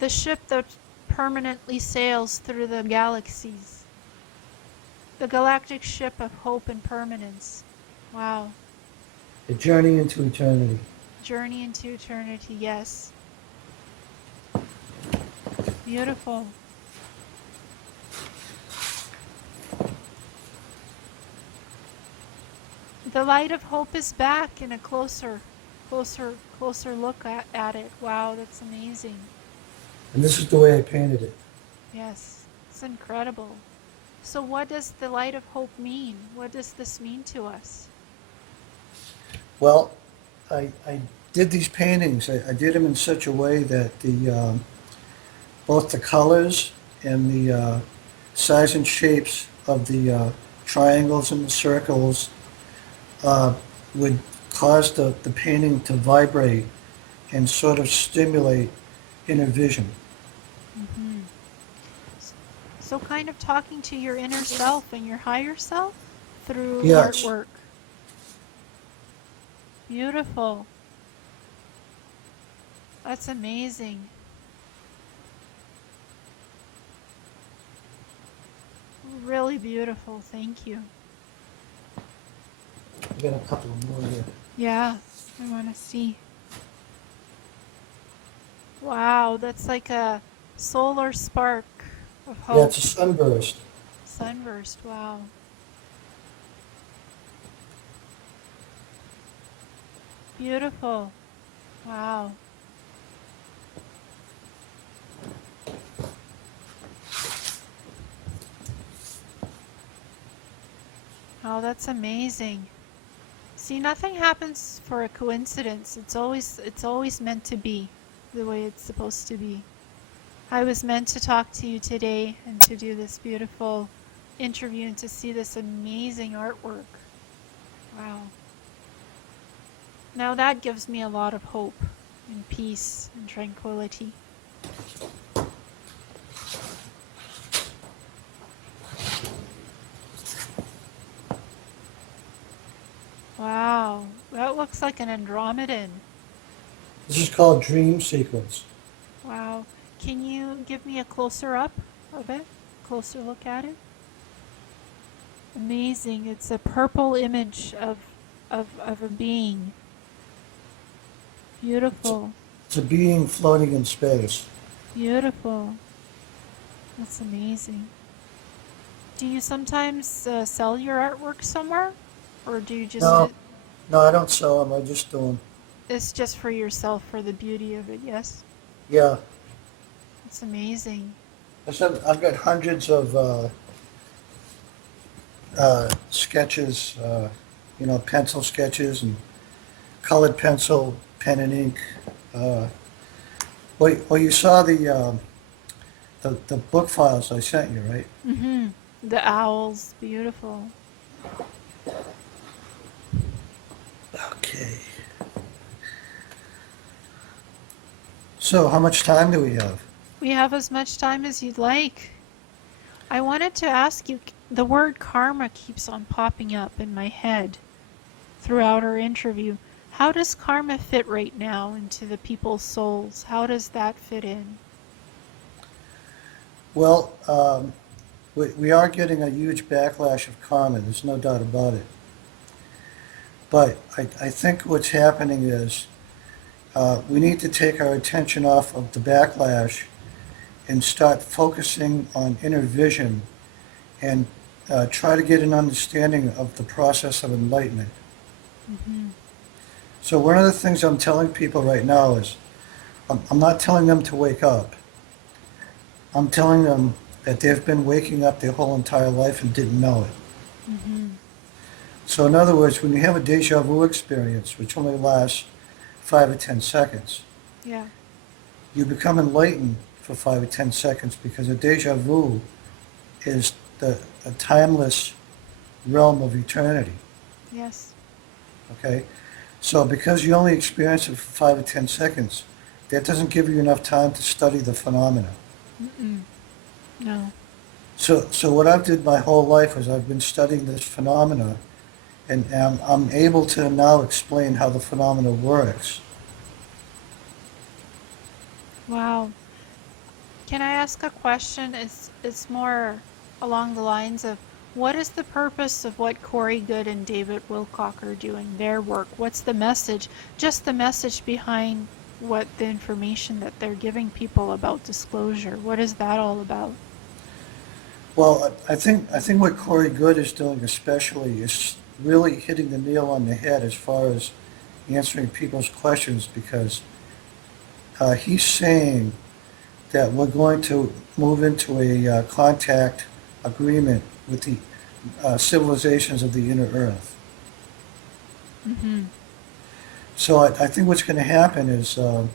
The ship that permanently sails through the galaxies. The galactic ship of hope and permanence. Wow. A journey into eternity. Journey into eternity, yes. Beautiful. The light of hope is back in a closer look at it. Wow, that's amazing. And this is the way I painted it. Yes, it's incredible. So what does the light of hope mean? What does this mean to us? Well, I did these paintings. I did them in such a way that both the colors and the size and shapes of the triangles and the circles would cause the painting to vibrate and sort of stimulate inner vision. Mm-hmm. So kind of talking to your inner self and your higher self through Yes. artwork. Beautiful. That's amazing. Really beautiful. Thank you. I got a couple more here. Yeah, I want to see. Wow, that's like a solar spark of Yeah, hope. it's a sunburst. Sunburst, wow. Beautiful. Wow. Oh, that's amazing. See, nothing happens for a coincidence. It's always meant to be the way it's supposed to be. I was meant to talk to you today and to do this beautiful interview and to see this amazing artwork. Wow. Now that gives me a lot of hope and peace and tranquility. Wow, that looks like an Andromedan. This is called dream sequence. Wow. Can you give me a closer up of it? Closer look at it? Amazing. It's a purple image of a being. Beautiful. It's a being floating in space. Beautiful. That's amazing. Do you sometimes sell your artwork somewhere? Or do you just... No, I don't sell them. I just do them. It's just for yourself, for the beauty of it, yes? Yeah. It's amazing. I've got hundreds of sketches, pencil sketches and colored pencil, pen and ink. Well, you saw the book files I sent you, right? Mm-hmm. The owls, beautiful. Okay. So, how much time do we have? We have as much time as you'd like. I wanted to ask you, the word karma keeps on popping up in my head throughout our interview. How does karma fit right now into the people's souls? How does that fit in? Well, we are getting a huge backlash of karma. There's no doubt about it. But I think what's happening is we need to take our attention off of the backlash and start focusing on inner vision and try to get an understanding of the process of enlightenment. Mm-hmm. So one of the things I'm telling people right now is I'm not telling them to wake up. I'm telling them that they've been waking up their whole entire life and didn't know it. Mm-hmm. So in other words, when you have a deja vu experience, which only lasts 5 or 10 seconds, Yeah. you become enlightened for 5 or 10 seconds because a deja vu is a timeless realm of eternity. Yes. Okay? So because you only experience it for 5 or 10 seconds, that doesn't give you enough time to study the phenomena. Mm-mm. No. So what I've did my whole life is I've been studying this phenomena, and I'm able to now explain how the phenomena works. Wow. Can I ask a question? It's more along the lines of what is the purpose of what Corey Goode and David Wilcock are doing, their work? What's the message? Just the message behind what the information that they're giving people about disclosure. What is that all about? Well, I think what Corey Goode is doing especially is really hitting the nail on the head as far as answering people's questions, because he's saying that we're going to move into a contact agreement with the civilizations of the inner earth. Mm-hmm. So I think what's going to happen is, we're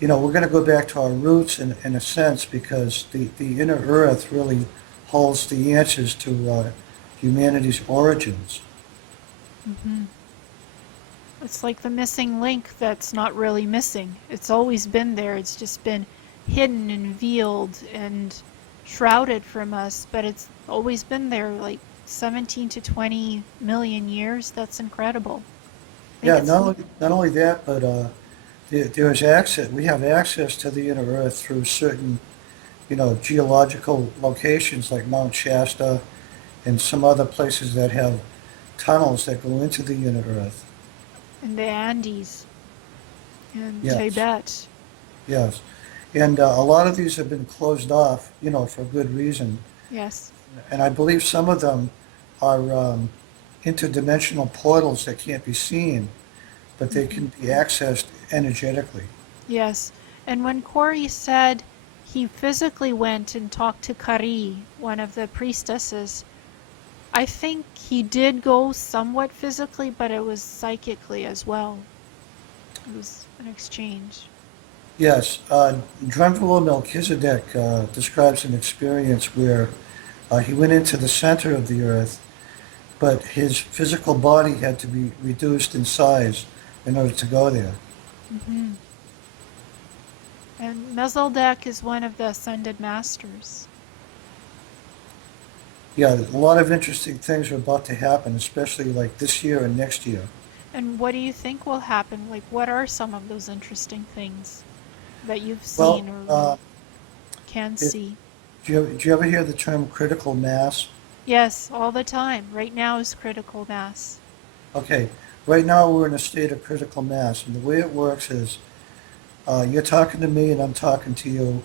going to go back to our roots in a sense, because the inner earth really holds the answers to humanity's origins. Mm-hmm. It's like the missing link that's not really missing. It's always been there. It's just been hidden and veiled and shrouded from us, but it's always been there like 17 to 20 million years. That's incredible. I think Yeah, it's, not only that, but there's access. We have access to the inner earth through certain, geological locations like Mount Shasta and some other places that have tunnels that go into the inner earth. in the Andes and Yes, Tibet. yes. And a lot of these have been closed off, for good reason. Yes. And I believe some of them are interdimensional portals that can't be seen, but they Hmm. can be accessed energetically. Yes. And when Corey said he physically went and talked to Kari, one of the priestesses, I think he did go somewhat physically, but it was psychically as well. It was an exchange. Yes, Drunvalo Melchizedek describes an experience where he went into the center of the earth, but his physical body had to be reduced in size in order to go there. Hmm. And Mezeldak is one of the ascended masters. Yeah, a lot of interesting things are about to happen, especially like this year and next year. And what do you think will happen? Like, what are some of those interesting things that you've Well, seen or can it, see? do you ever hear the term critical mass? Yes, all the time. Right now is critical mass. Okay, right now we're in a state of critical mass, and the way it works is you're talking to me and I'm talking to you,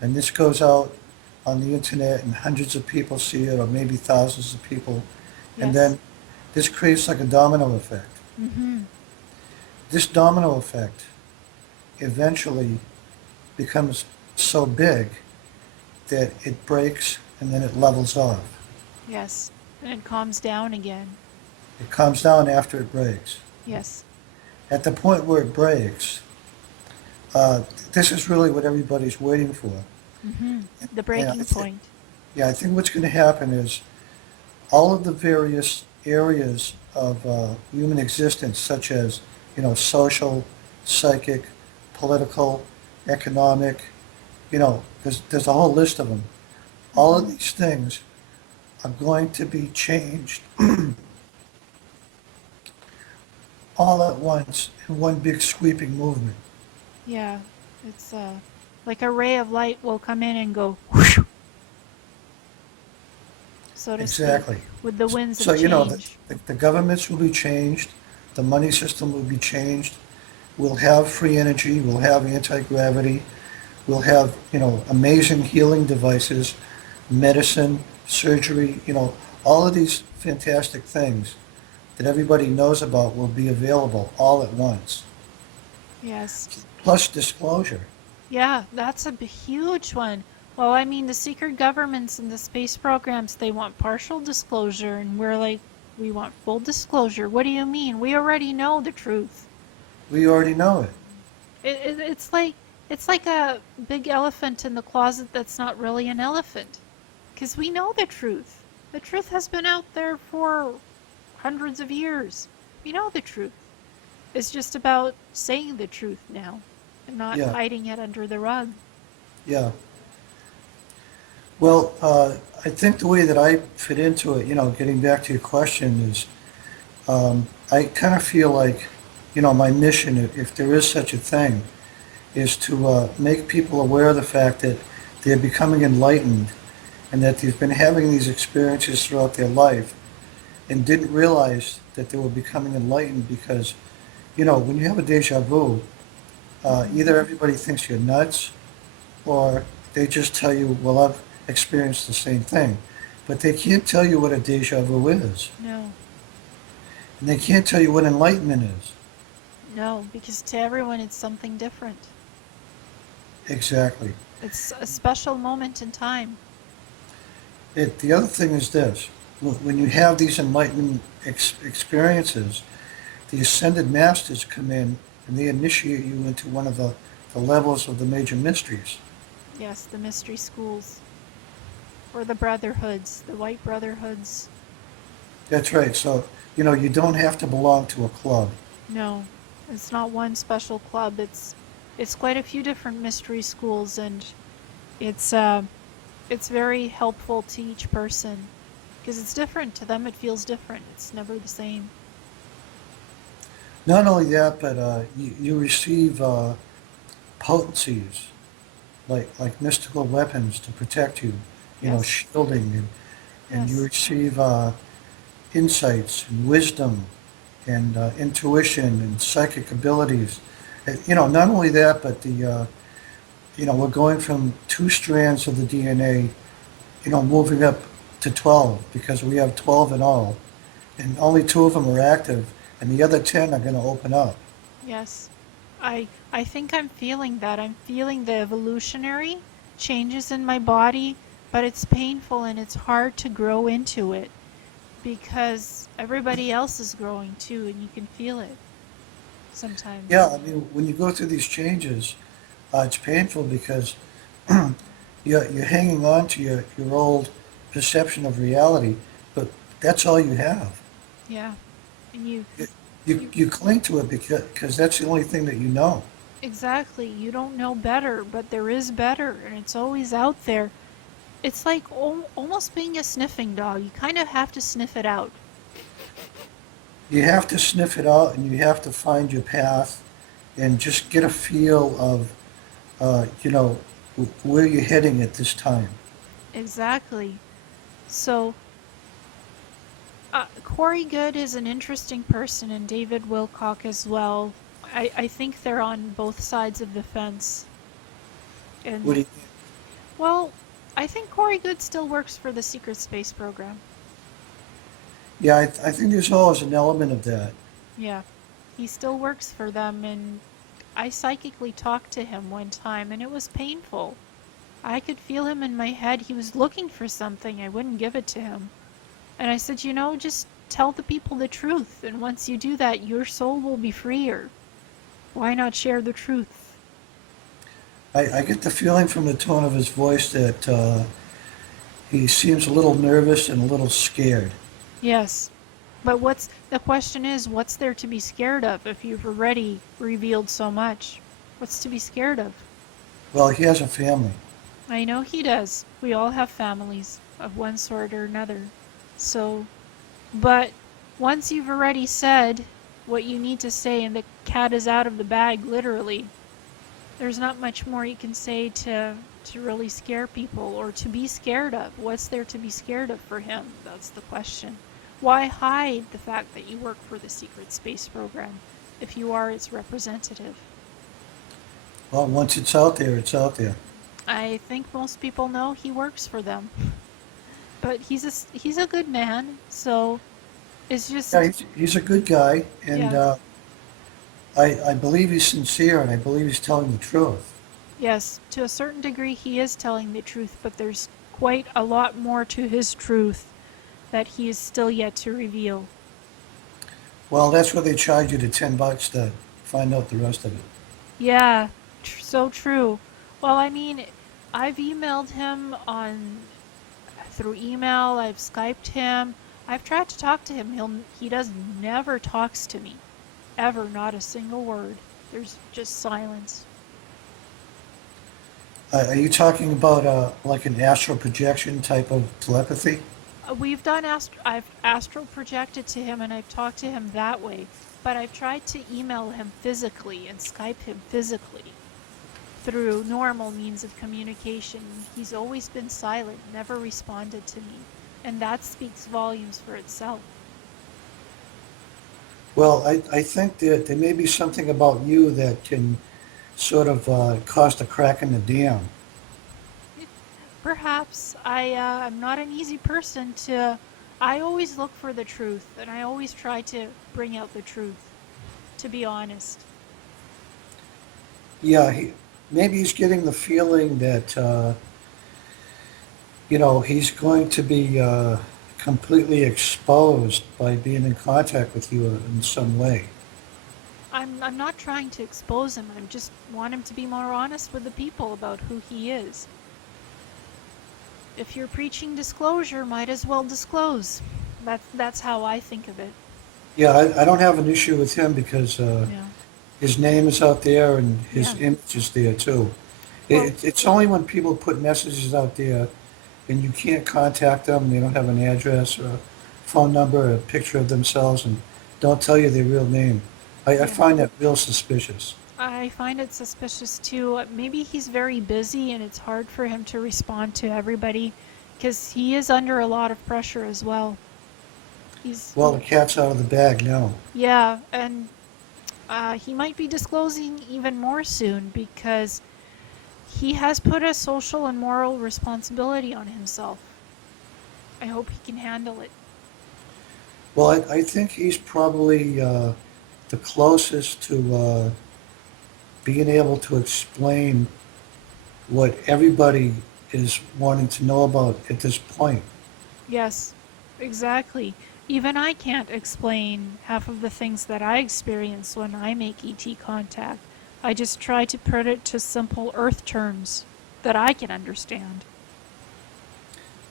and this goes out on the internet and hundreds of people see it, or maybe thousands of people, and Yes. then this creates like a domino effect. Mm-hmm. This domino effect eventually becomes so big that it breaks and then it levels off. Yes. And it calms down again. It calms down after it breaks. Yes. At the point where it breaks, uh, this is really what everybody's waiting for. Mm-hmm. The And breaking point. yeah, I think what's going to happen is all of the various areas of human existence, such as, social, psychic, political, economic, there's a whole list of them. All of Mm-hmm. these things are going to be changed all at once in one big sweeping movement. Yeah. It's like a ray of light will come in and go whoosh, so to speak, Exactly. with the winds So, of change. the governments will be changed, the money system will be changed, we'll have free energy, we'll have anti-gravity, we'll have, amazing healing devices, medicine, surgery, all of these fantastic things that everybody knows about will be available all at once. Yes. Plus disclosure. Yeah, that's a huge one. Well, I mean, the secret governments and the space programs, they want partial disclosure, and we're like, we want full disclosure. What do you mean? We already know the truth. We already know it. It's like a big elephant in the closet that's not really an elephant, because we know the truth. The truth has been out there for hundreds of years. We know the truth. It's just about saying the truth now and not Yeah, hiding it under the rug. yeah. Well, I think the way that I fit into it, getting back to your question is, I kind of feel like, my mission, if there is such a thing, is to make people aware of the fact that they're becoming enlightened and that they've been having these experiences throughout their life and didn't realize that they were becoming enlightened because, when you have a deja vu, Hmm. either everybody thinks you're nuts or they just tell you, well, I've experienced the same thing. But they can't tell you what a deja vu is. No, And they can't tell you what enlightenment is. no, because to everyone it's something different. Exactly. It's a special moment in time. The other thing is this. When you have these enlightenment experiences, the ascended masters come in and they initiate you into one of the levels of the major mysteries. Yes, the mystery schools or the brotherhoods, the white brotherhoods. That's right. So, you don't have to belong to a club. No, it's not one special club. It's quite a few different mystery schools, and it's uh it's very helpful to each person because it's different to them. It feels different. It's never the same. Not only that, but you receive potencies like mystical weapons to protect you, Yes, shielding, and you yes, receive insights and wisdom and intuition and psychic abilities. Not only that, but we're going from two strands of the DNA, moving up to 12 because we have 12 in all, and only two of them are active, and the other 10 are going to open up. yes. I think I'm feeling that. I'm feeling the evolutionary changes in my body, but it's painful and it's hard to grow into it because everybody else is growing too, and you can feel it Yeah, sometimes. I mean, when you go through these changes, it's painful because you're hanging on to your old perception of reality, but that's all you have. Yeah. And you You, you, you you cling to it because that's the only thing that you know. exactly, you don't know better, but there is better and it's always out there. It's like almost being a sniffing dog. You kind of have to sniff it out. You have to sniff it out and you have to find your path and just get a feel of, where you're heading at this time. Exactly. So, Corey Goode is an interesting person, and David Wilcock as well. I think they're on both sides of the fence. What And, do you, well, I think Corey Goode still works for the secret space program. yeah, I think there's always an element of that. Yeah, he still works for them, and I psychically talked to him one time, and it was painful. I could feel him in my head. He was looking for something. I wouldn't give it to him. And I said, just tell the people the truth. And once you do that, your soul will be freer. Why not share the truth? I get the feeling from the tone of his voice that he seems a little nervous and a little scared. Yes. But the question is, what's there to be scared of if you've already revealed so much? What's to be scared of? Well, he has a family. I know he does. We all have families of one sort or another. So, but once you've already said what you need to say and the cat is out of the bag, literally, there's not much more you can say to really scare people or to be scared of. What's there to be scared of for him? That's the question. Why hide the fact that you work for the secret space program if you are its representative? Well, once it's out there, it's out there. I think most people know he works for them, but he's a good man, so it's Yeah, just he's a good guy, and yeah. I believe he's sincere, and I believe he's telling the truth. Yes, to a certain degree he is telling the truth, but there's quite a lot more to his truth that he is still yet to reveal. Well, that's where they charge you the $10 to find out the rest of it. Yeah, so true. Well, I mean, I've emailed him on through email, I've Skyped him. I've tried to talk to him. He does never talks to me. Ever, not a single word. There's just silence. Are you talking about like an astral projection type of telepathy? I've astral projected to him and I've talked to him that way, but I've tried to email him physically and Skype him physically through normal means of communication. He's always been silent, never responded to me, and that speaks volumes for itself. Well, I think that there may be something about you that can sort of cause a crack in the dam. Perhaps I'm not an easy person to. I always look for the truth, and I always try to bring out the truth, to be honest. Yeah, maybe he's getting the feeling that he's going to be completely exposed by being in contact with you in some way. I'm not trying to expose him. I just want him to be more honest with the people about who he is. If you're preaching disclosure, might as well disclose. That's how I think of it. Yeah, I don't have an issue with him because Yeah. his name is out there and his Yeah. image is there too. Well, It's only when people put messages out there and you can't contact them, they don't have an address or a phone number or a picture of themselves and don't tell you their real name. I yeah. find that real suspicious. I find it suspicious too. Maybe he's very busy and it's hard for him to respond to everybody because he is under a lot of pressure as well. He's, Well, the cat's out of the bag now. yeah, and he might be disclosing even more soon because he has put a social and moral responsibility on himself. I hope he can handle it. Well, I think he's probably the closest to being able to explain what everybody is wanting to know about at this point. Yes, exactly. Even I can't explain half of the things that I experience when I make ET contact. I just try to put it to simple Earth terms that I can understand.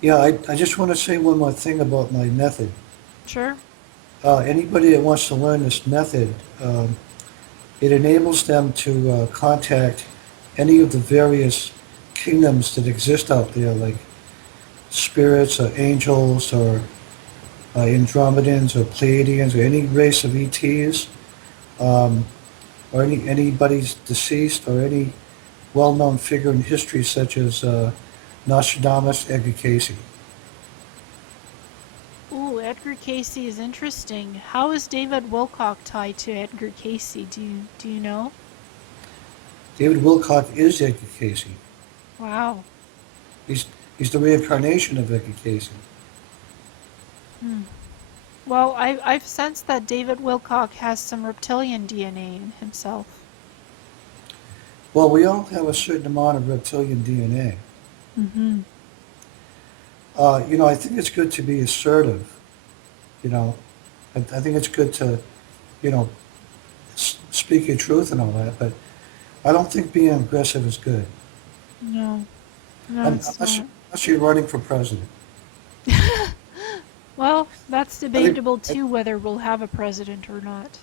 Yeah, I just want to say one more thing about my method. Sure? Anybody that wants to learn this method, it enables them to contact any of the various kingdoms that exist out there, like spirits or angels or Andromedans or Pleiadians or any race of ETs, um, or anybody's deceased or any well-known figure in history such as Nostradamus, Edgar Casey. Ooh, Edgar Casey is interesting. How is David Wilcock tied to Edgar Casey? Do you know? David Wilcock is Edgar Casey. Wow. He's he's the reincarnation of Edgar Casey. Hmm. Well, I've sensed that David Wilcock has some reptilian DNA in himself. Well, we all have a certain amount of reptilian DNA. Mm-hmm. I think it's good to be assertive. You know, I think it's good to, you know, speak your truth and all that. But I don't think being aggressive is good, No, no, it's unless not. unless you're running for president. Well, that's I think debatable too, whether we'll have a president or not.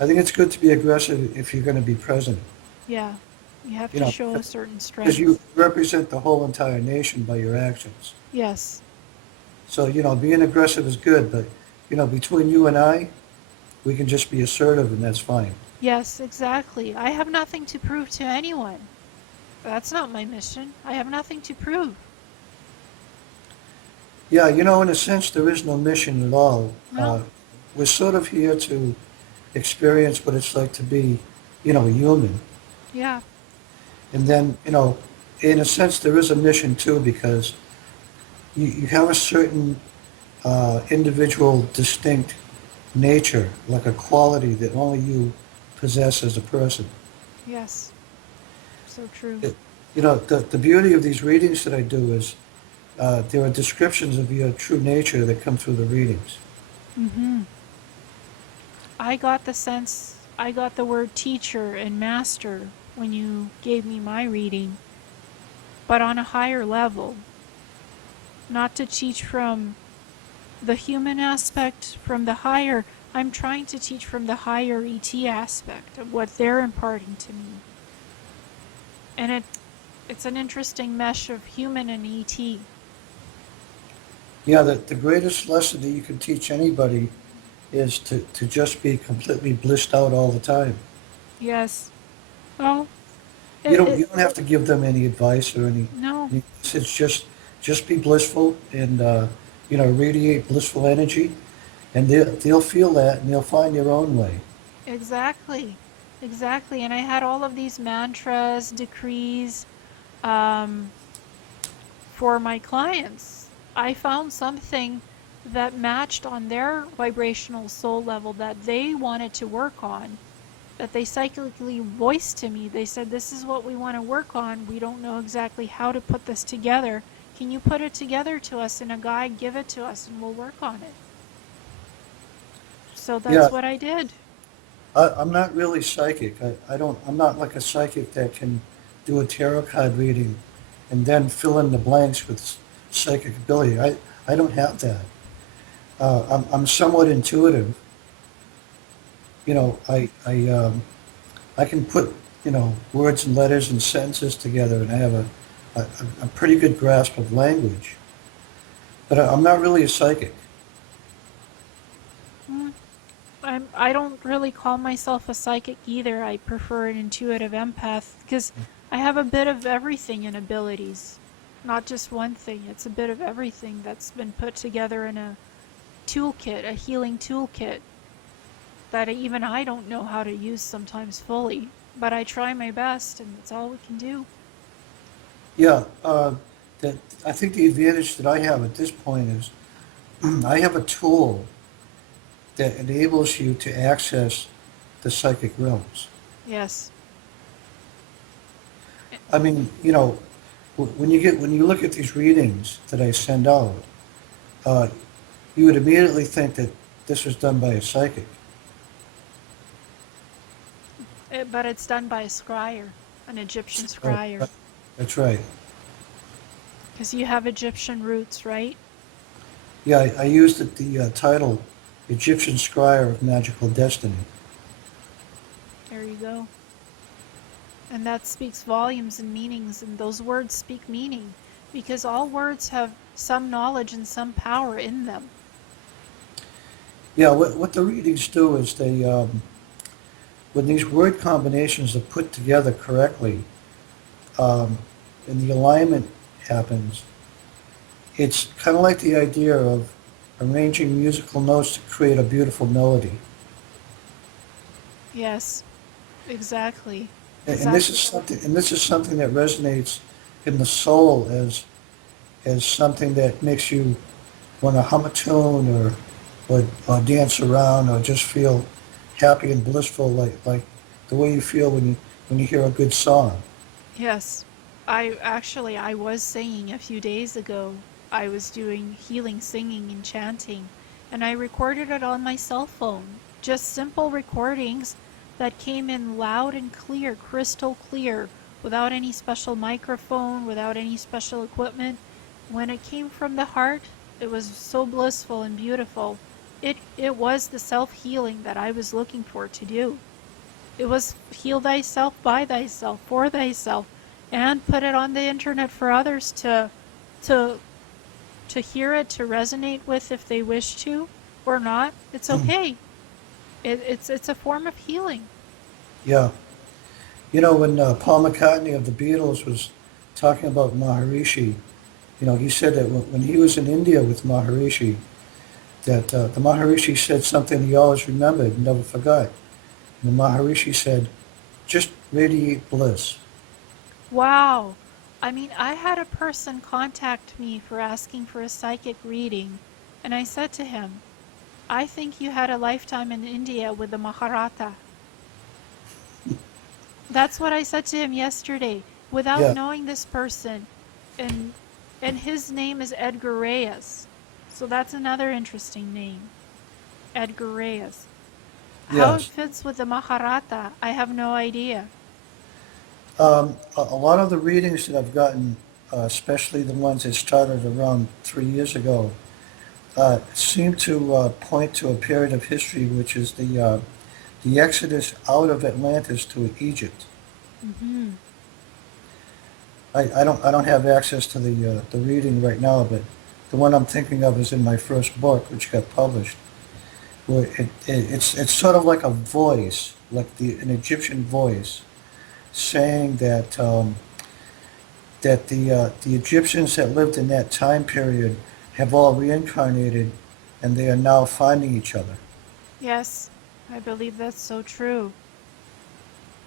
I think it's good to be aggressive if you're going to be president. Yeah, you have You to know, show a certain because you strength. represent the whole entire nation by your actions. Yes, So, being aggressive is good, but, between you and I, we can just be assertive and that's fine. yes, exactly. I have nothing to prove to anyone. That's not my mission. I have nothing to prove. Yeah, in a sense, there is no mission at all. No? We're sort of here to experience what it's like to be, human. Yeah. And then, in a sense, there is a mission too because you have a certain individual, distinct nature, like a quality that only you possess as a person. Yes. So true. It, the beauty of these readings that I do is there are descriptions of your true nature that come through the readings. Mm-hmm. I got the word teacher and master when you gave me my reading, but on a higher level. Not to teach from the human aspect from the higher. I'm trying to teach from the higher ET aspect of what they're imparting to me. And it's an interesting mesh of human and ET. Yeah, the greatest lesson that you can teach anybody is to just be completely blissed out all the time. Yes. Well, You it, don't it you don't have to give them any advice or no, it's just be blissful and radiate blissful energy, and they'll feel that and they'll find their own way. exactly. Exactly. And I had all of these mantras, decrees, um, for my clients. I found something that matched on their vibrational soul level that they wanted to work on, that they psychically voiced to me. They said, "This is what we want to work on. We don't know exactly how to put this together. Can you put it together to us in a guide? Give it to us and we'll work on it." So Yeah, that's what I did. I'm not really psychic. I'm not like a psychic that can do a tarot card reading and then fill in the blanks with psychic ability. I don't have that. I'm somewhat intuitive. You know, I can put, words and letters and sentences together, and I have a, a pretty good grasp of language. But I'm not really a psychic. Mm, I don't really call myself a psychic either. I prefer an intuitive empath because I have a bit of everything in abilities. Not just one thing. It's a bit of everything that's been put together in a toolkit, a healing toolkit that even I don't know how to use sometimes fully. But I try my best and that's all we can do. Yeah, that I think the advantage that I have at this point is I have a tool that enables you to access the psychic realms. Yes. I mean, when you look at these readings that I send out, uh, you would immediately think that this was done by a psychic. But it's done by a scryer, an Egyptian Oh, scryer. that's right. Because you have Egyptian roots, right? Yeah, I used the title Egyptian Scryer of Magical Destiny. There you go. And that speaks volumes and meanings, and those words speak meaning because all words have some knowledge and some power in them. Yeah, what the readings do is when these word combinations are put together correctly, um, and the alignment happens, it's kind of like the idea of arranging musical notes to create a beautiful melody. Yes, exactly. And this is Exactly. something that resonates in the soul as something that makes you want to hum a tune or dance around or just feel happy and blissful like the way you feel when you hear a good song. Yes. I was singing a few days ago. I was doing healing singing and chanting, and I recorded it on my cell phone. Just simple recordings that came in loud and clear, crystal clear, without any special microphone, without any special equipment. When it came from the heart, it was so blissful and beautiful. It was the self-healing that I was looking for to do. It was heal thyself by thyself for thyself and put it on the internet for others to to hear it, to resonate with if they wish to or not. It's okay. It's a form of healing. Yeah. When Paul McCartney of the Beatles was talking about Maharishi, he said that when he was in India with Maharishi, that the Maharishi said something he always remembered and never forgot. And the Maharishi said, just radiate bliss. Wow. I mean, I had a person contact me for asking for a psychic reading, and I said to him, "I think you had a lifetime in India with the Maharata." That's what I said to him yesterday, without Yeah, knowing this person. And and his name is Edgar Reyes. So that's another interesting name. Edgar Reyes. How it yes. fits with the Maharata, I have no idea. A lot of the readings that I've gotten, especially the ones that started around 3 years ago, seem to point to a period of history which is the exodus out of Atlantis to Egypt. Mm-hmm. I don't have access to the reading right now, but the one I'm thinking of is in my first book, which got published. Where it's sort of like a voice, like an Egyptian voice, saying that the Egyptians that lived in that time period have all reincarnated, and they are now finding each other. Yes, I believe that's so true.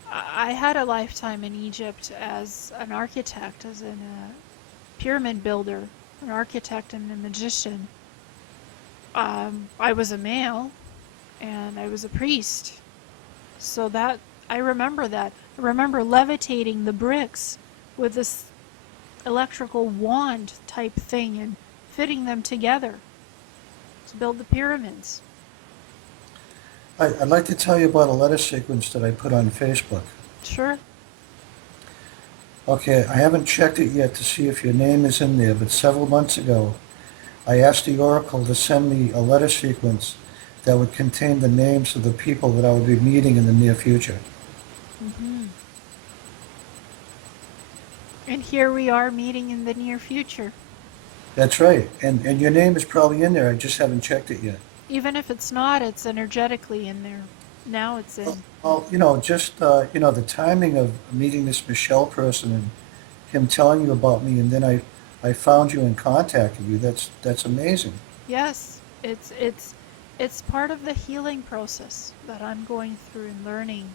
I had a lifetime in Egypt as an architect, as a pyramid builder, an architect and a magician. I was a male and I was a priest. So that I remember that. I remember levitating the bricks with this electrical wand type thing and fitting them together to build the pyramids. I'd like to tell you about a letter sequence that I put on Facebook. Sure. Okay, I haven't checked it yet to see if your name is in there, but several months ago, I asked the Oracle to send me a letter sequence that would contain the names of the people that I would be meeting in the near future. Hmm. And here we are meeting in the near future. That's right, and your name is probably in there, I just haven't checked it yet. Even if it's not, it's energetically in there. Now it's in. Well, just, the timing of meeting this Michelle person and him telling you about me, and then I found you and contacted you, that's amazing. Yes, it's part of the healing process that I'm going through and learning.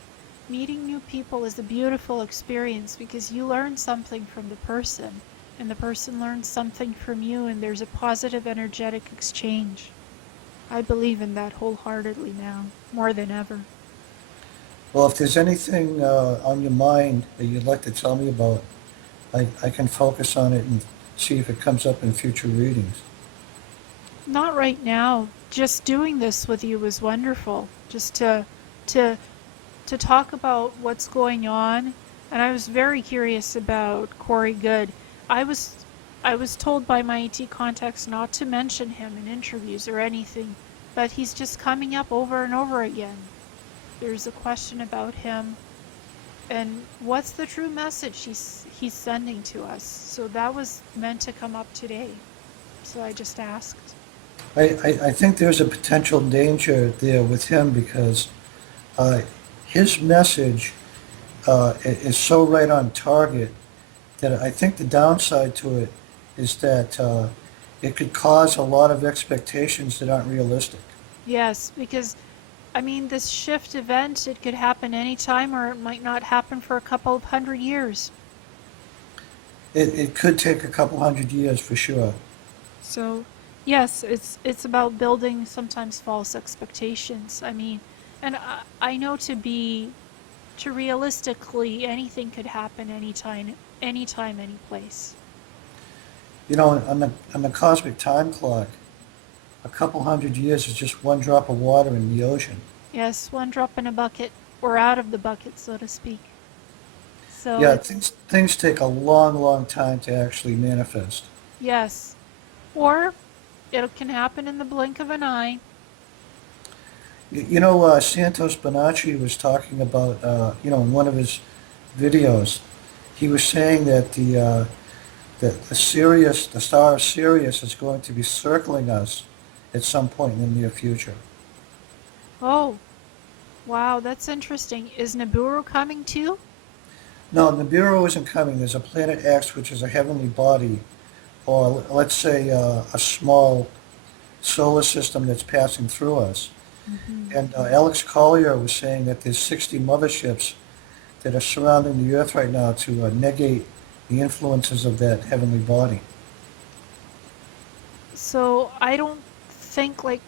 Meeting new people is a beautiful experience because you learn something from the person, and the person learns something from you, and there's a positive energetic exchange. I believe in that wholeheartedly now, more than ever. Well, if there's anything on your mind that you'd like to tell me about, I can focus on it and see if it comes up in future readings. Not right now. Just doing this with you was wonderful. Just to to talk about what's going on. And I was very curious about Corey Goode. I was I was told by my ET contacts not to mention him in interviews or anything, but he's just coming up over and over again. There's a question about him and what's the true message he's sending to us. So that was meant to come up today. So I just asked. I think there's a potential danger there with him because uh, his message is so right on target that I think the downside to it is that it could cause a lot of expectations that aren't realistic. Yes, because I mean this shift event, it could happen anytime or it might not happen for a couple of 100 years. It could take a couple hundred years for sure. So, yes, it's about building sometimes false expectations. I mean, and I know to realistically anything could happen anytime, any place. On the cosmic time clock, a couple hundred years is just one drop of water in the ocean. Yes, one drop in a bucket or out of the bucket, so to speak. So Yeah, it's things take a long, long time to actually manifest. yes, or it can happen in the blink of an eye. Santos Bonacci was talking about, in one of his videos, he was saying that the star of Sirius is going to be circling us at some point in the near future. Oh, wow, that's interesting. Is Nibiru coming too? No, Nibiru isn't coming. There's a planet X, which is a heavenly body, or let's say a small solar system that's passing through us. Hmm. And Alex Collier was saying that there's 60 motherships that are surrounding the Earth right now to negate the influences of that heavenly body. So I don't think like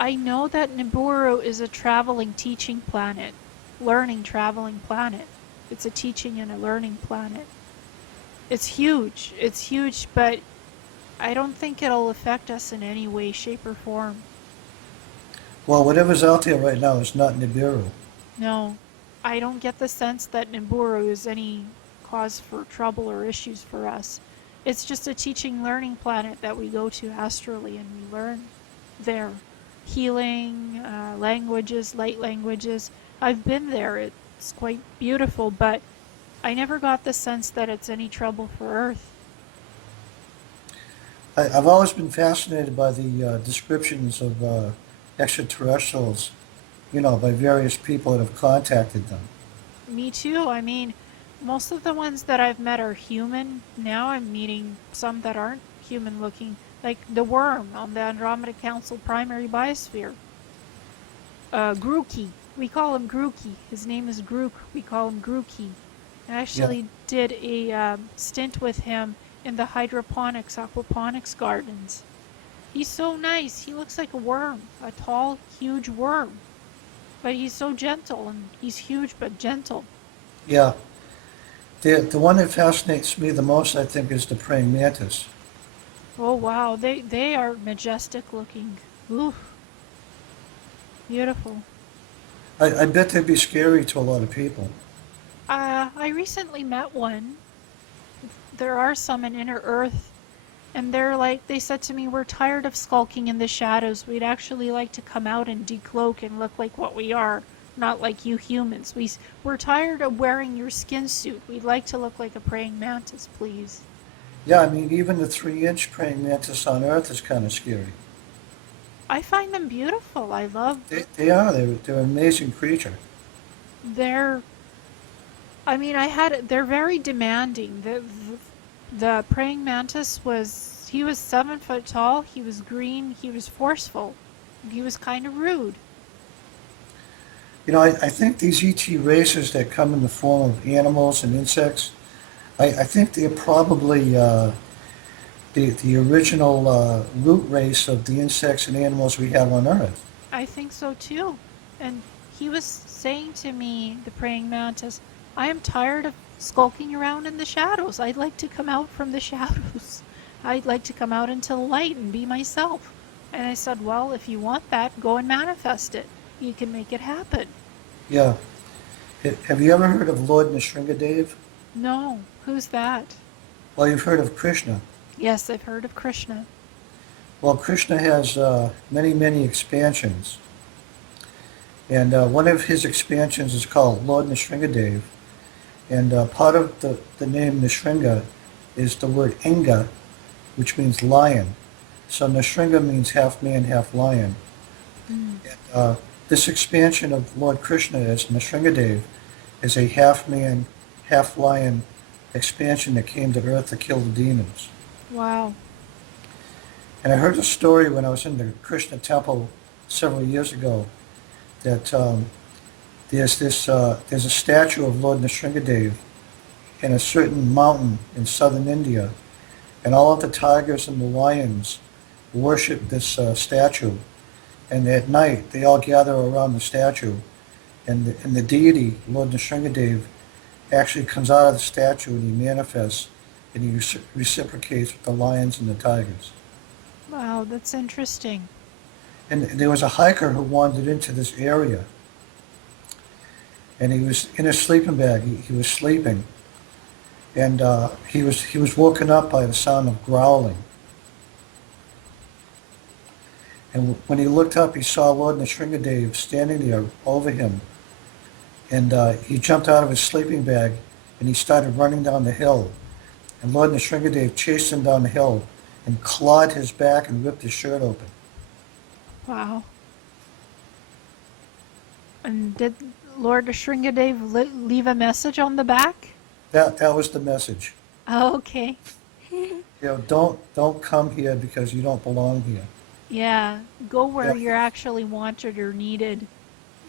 I know that Nibiru is a traveling teaching planet, learning traveling planet. It's a teaching and a learning planet. It's huge. It's huge, but I don't think it'll affect us in any way, shape, or form. Well, whatever's out there right now is not Nibiru. No, I don't get the sense that Nibiru is any cause for trouble or issues for us. It's just a teaching learning planet that we go to astrally and we learn. there. Healing, languages, light languages. I've been there. It's quite beautiful, but I never got the sense that it's any trouble for Earth. I've always been fascinated by the descriptions of extraterrestrials, by various people that have contacted them. Me too. I mean, most of the ones that I've met are human. Now I'm meeting some that aren't human looking, like the worm on the Andromeda Council primary biosphere. Grookey. We call him Grookey. His name is Grook. We call him Grookey. I Yeah, actually did a stint with him in the hydroponics, aquaponics gardens. He's so nice. He looks like a worm, a tall, huge worm. But he's so gentle, and he's huge but gentle. yeah. The one that fascinates me the most, I think, is the praying mantis. Oh wow, they are majestic looking. Ooh, beautiful. I bet they'd be scary to a lot of people. I recently met one. There are some in Inner Earth, and they said to me, we're tired of skulking in the shadows. We'd actually like to come out and decloak and look like what we are, not like you humans. We're tired of wearing your skin suit. We'd like to look like a praying mantis, please. Yeah, I mean, even the 3-inch praying mantis on Earth is kind of scary. I find them beautiful. I love They are. They're an amazing creature. their I mean, they're very demanding. The praying mantis he was 7 foot tall, he was green, he was forceful, he was kind of rude. I think these ET races that come in the form of animals and insects, I think they're probably the original root race of the insects and animals we have on Earth. I think so too. And he was saying to me, the praying mantis, I am tired of skulking around in the shadows. I'd like to come out from the shadows. I'd like to come out into the light and be myself. And I said, well, if you want that, go and manifest it. You can make it happen. Yeah. Have you ever heard of Lord Nrsingadev? No, who's that? Well, you've heard of Krishna. Yes, I've heard of Krishna. Well, Krishna has many, many expansions. And one of his expansions is called Lord Nrsingadev. And part of the name Nrsinga is the word Inga, which means lion. So Nrsinga means half man, half lion. Mm. And, this expansion of Lord Krishna as Nrsingadev is a half man, half lion expansion that came to Earth to kill the demons. Wow. And I heard a story when I was in the Krishna temple several years ago that there's a statue of Lord Nrsingadev in a certain mountain in southern India, and all of the tigers and the lions worship this statue. And at night, they all gather around the statue, and the deity, Lord Nrsingadev, actually comes out of the statue and he manifests, and he reciprocates with the lions and the tigers. Wow, that's interesting. And there was a hiker who wandered into this area, and he was in a sleeping bag. He was sleeping, and he was woken up by the sound of growling. And when he looked up, he saw Lord Nrsingadev standing there over him. And he jumped out of his sleeping bag and he started running down the hill. And Lord Nrsingadev chased him down the hill and clawed his back and ripped his shirt open. Wow. And did Lord Shringadev leave a message on the back? That was the message. Oh, okay. Don't come here because you don't belong here. Yeah, go where Yeah, you're actually wanted or needed.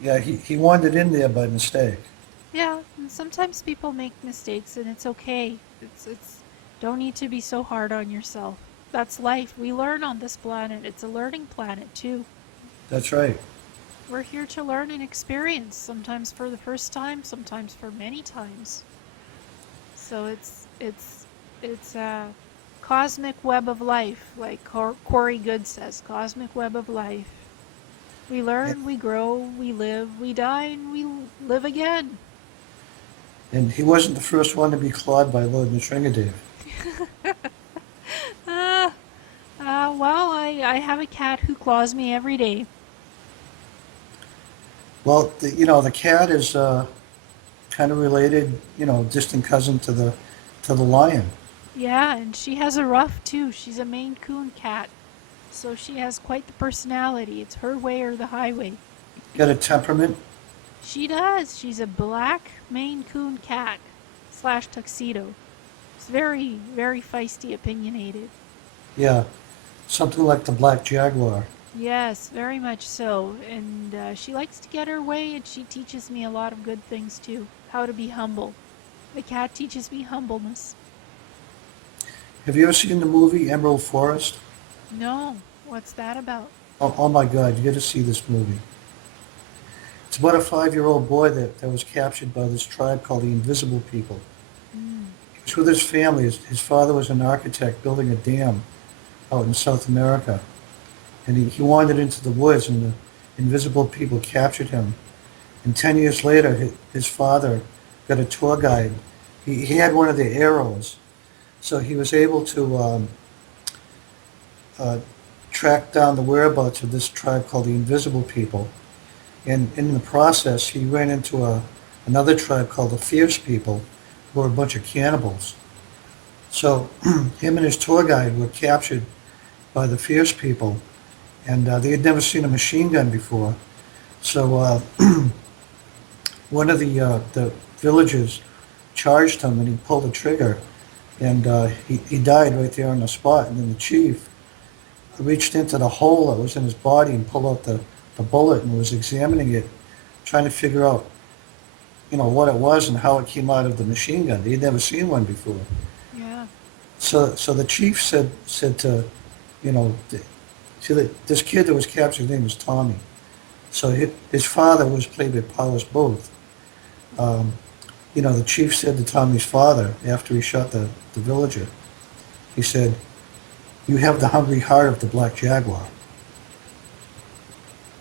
yeah. He wandered in there by mistake. Yeah, and sometimes people make mistakes and it's okay. It's don't need to be so hard on yourself. That's life. We learn on this planet. It's a learning planet too. That's right. We're here to learn and experience, sometimes for the first time, sometimes for many times. So it's a cosmic web of life, like Corey Goode says, cosmic web of life. We learn, we grow, we live, we die, and we live again. And he wasn't the first one to be clawed by Lord Nrsingadev. Well, I have a cat who claws me every day. Well, the cat is kind of related, distant cousin to the lion. Yeah, and she has a ruff too. She's a Maine Coon cat. So she has quite the personality. It's her way or the highway. Got a temperament. She does. She's a black Maine Coon cat slash tuxedo. She's very, very feisty, opinionated. Yeah, something like the black jaguar. Yes, very much so. And she likes to get her way, and she teaches me a lot of good things too. How to be humble. The cat teaches me humbleness. Have you ever seen the movie Emerald Forest? No, what's that about? Oh my God, you got to see this movie. It's about a 5-year-old boy that was captured by this tribe called the Invisible People. Mm. He was with his family. His father was an architect building a dam out in South America. And he wandered into the woods, and the Invisible People captured him. And 10 years later, his father got a tour guide. He had one of the arrows, so he was able to track down the whereabouts of this tribe called the Invisible People. And in the process, he ran into another tribe called the Fierce People, who were a bunch of cannibals. So him and his tour guide were captured by the Fierce People, and they had never seen a machine gun before. So one of the villagers charged him, and he pulled the trigger, and he died right there on the spot. And then the chief reached into the hole that was in his body and pulled out the bullet and was examining it, trying to figure out, what it was and how it came out of the machine gun. He'd never seen one before. Yeah. So the chief said to, see that this kid that was captured, his name was Tommy. So his father was played by Powers Both. The chief said to Tommy's father after he shot the villager, he said, "You have the hungry heart of the black jaguar."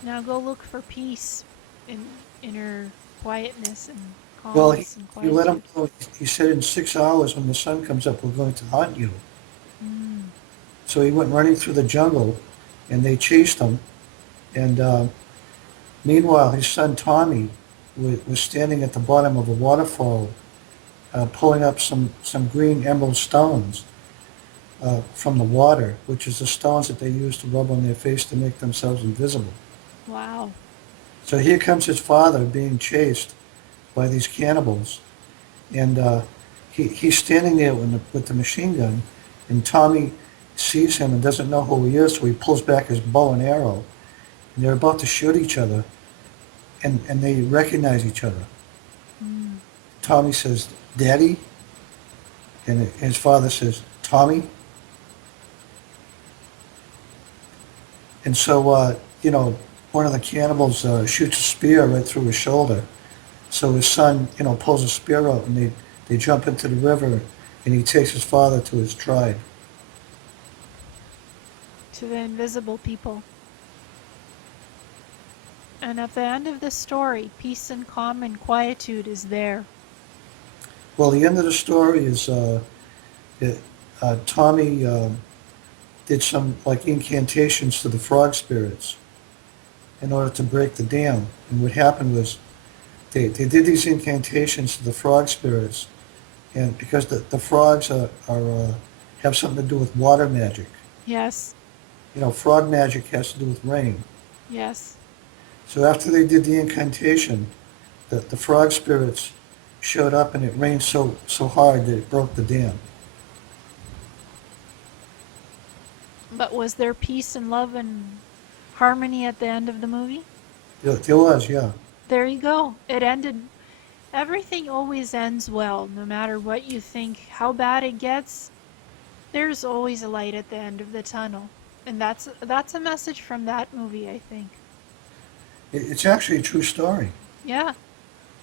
Now go look for peace in inner quietness and Well, calmness and he let him quietude. know. He said, "In 6 hours when the sun comes up, we're going to hunt you." Mm. So he went running through the jungle, and they chased him. And meanwhile, his son Tommy was standing at the bottom of a waterfall, pulling up some green emerald stones from the water, which is the stones that they use to rub on their face to make themselves invisible. Wow. So here comes his father being chased by these cannibals, and he's standing there with the machine gun, and Tommy sees him and doesn't know who he is, so he pulls back his bow and arrow, and they're about to shoot each other, and they recognize each other. Mm. Tommy says, "Daddy," and his father says, "Tommy." And so, one of the cannibals shoots a spear right through his shoulder. So his son, pulls a spear out, and they jump into the river, and he takes his father to his tribe. To the invisible people. And at the end of the story, peace and calm and quietude is there. Well, the end of the story is Tommy did some incantations to the frog spirits in order to break the dam. And what happened was they did these incantations to the frog spirits, and because the frogs have something to do with water magic. Yes. Frog magic has to do with rain. Yes. So after they did the incantation, the frog spirits showed up, and it rained so hard that it broke the dam. But was there peace and love and harmony at the end of the movie? There was, yeah. There you go. It ended. Everything always ends well, no matter what you think, how bad it gets. There's always a light at the end of the tunnel. And that's a message from that movie, I think. It's actually a true story. Yeah.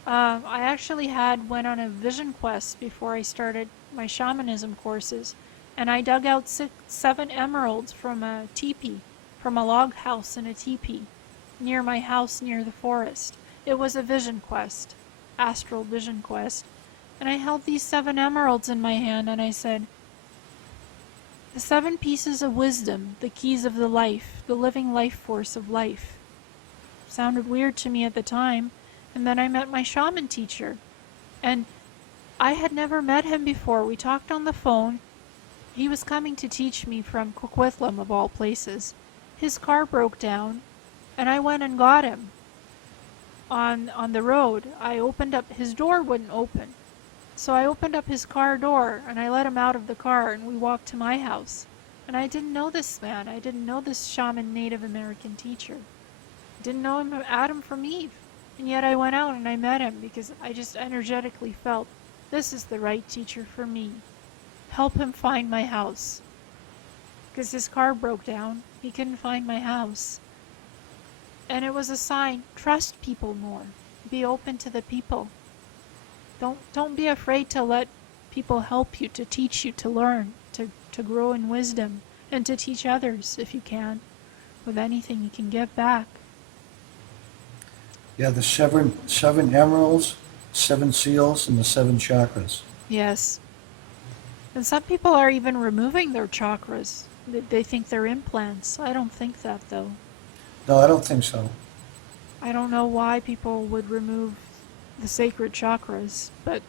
I actually went on a vision quest before I started my shamanism courses, and I dug out 7 emeralds from a teepee, from a log house in a teepee, near my house near the forest. It was a vision quest, astral vision quest, and I held these 7 emeralds in my hand, and I said, The 7 pieces of wisdom, the keys of the life, the living life force of life. Sounded weird to me at the time, and then I met my shaman teacher. And I had never met him before. We talked on the phone. He was coming to teach me from Coquitlam, of all places. His car broke down, and I went and got him on the road. I opened up, his door wouldn't open. So I opened up his car door, and I let him out of the car, and we walked to my house. And I didn't know this man. I didn't know this shaman Native American teacher. I didn't know him, Adam from Eve. And yet I went out and I met him because I just energetically felt this is the right teacher for me. Help him find my house. Because his car broke down. He couldn't find my house. And it was a sign, trust people more. Be open to the people. Don't be afraid to let people help you, to teach you, to learn, to grow in wisdom, and to teach others if you can. With anything you can give back. Yeah, the seven emeralds, 7 seals, and the 7 chakras. Yes. And some people are even removing their chakras. They think they're implants. I don't think that, though. No, I don't think so. I don't know why people would remove the sacred chakras, but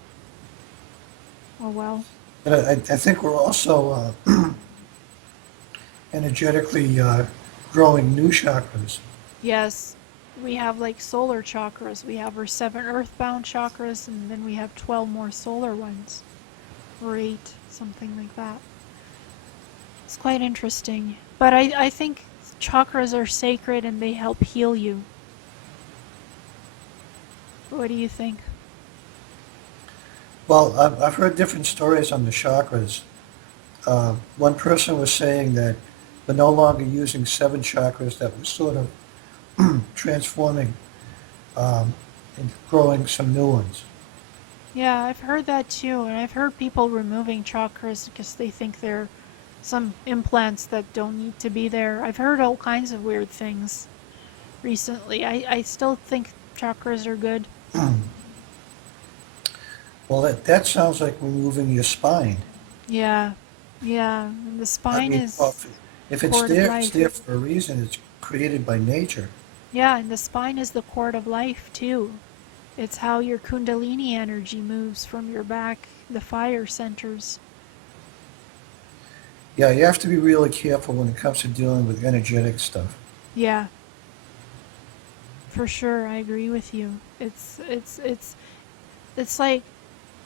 oh well. But I think we're also energetically growing new chakras. Yes, we have like solar chakras. We have our 7 earthbound chakras, and then we have 12 more solar ones. Or 8, something like that. It's quite interesting. But I think chakras are sacred and they help heal you. What do you think? Well, I've heard different stories on the chakras. One person was saying that we're no longer using 7 chakras, that we're sort of transforming and growing some new ones. Yeah, I've heard that too, and I've heard people removing chakras because they think they're some implants that don't need to be there. I've heard all kinds of weird things recently. I still think chakras are good. Well, that sounds like removing your spine. Yeah, yeah. And the I spine mean, well, is if the it's cord of there, it's life. there for a reason. It's created by nature. Yeah, and the spine is the cord of life too. It's how your kundalini energy moves from your back, the fire centers. Yeah, you have to be really careful when it comes to dealing with energetic stuff. Yeah, for sure. I agree with you. It's like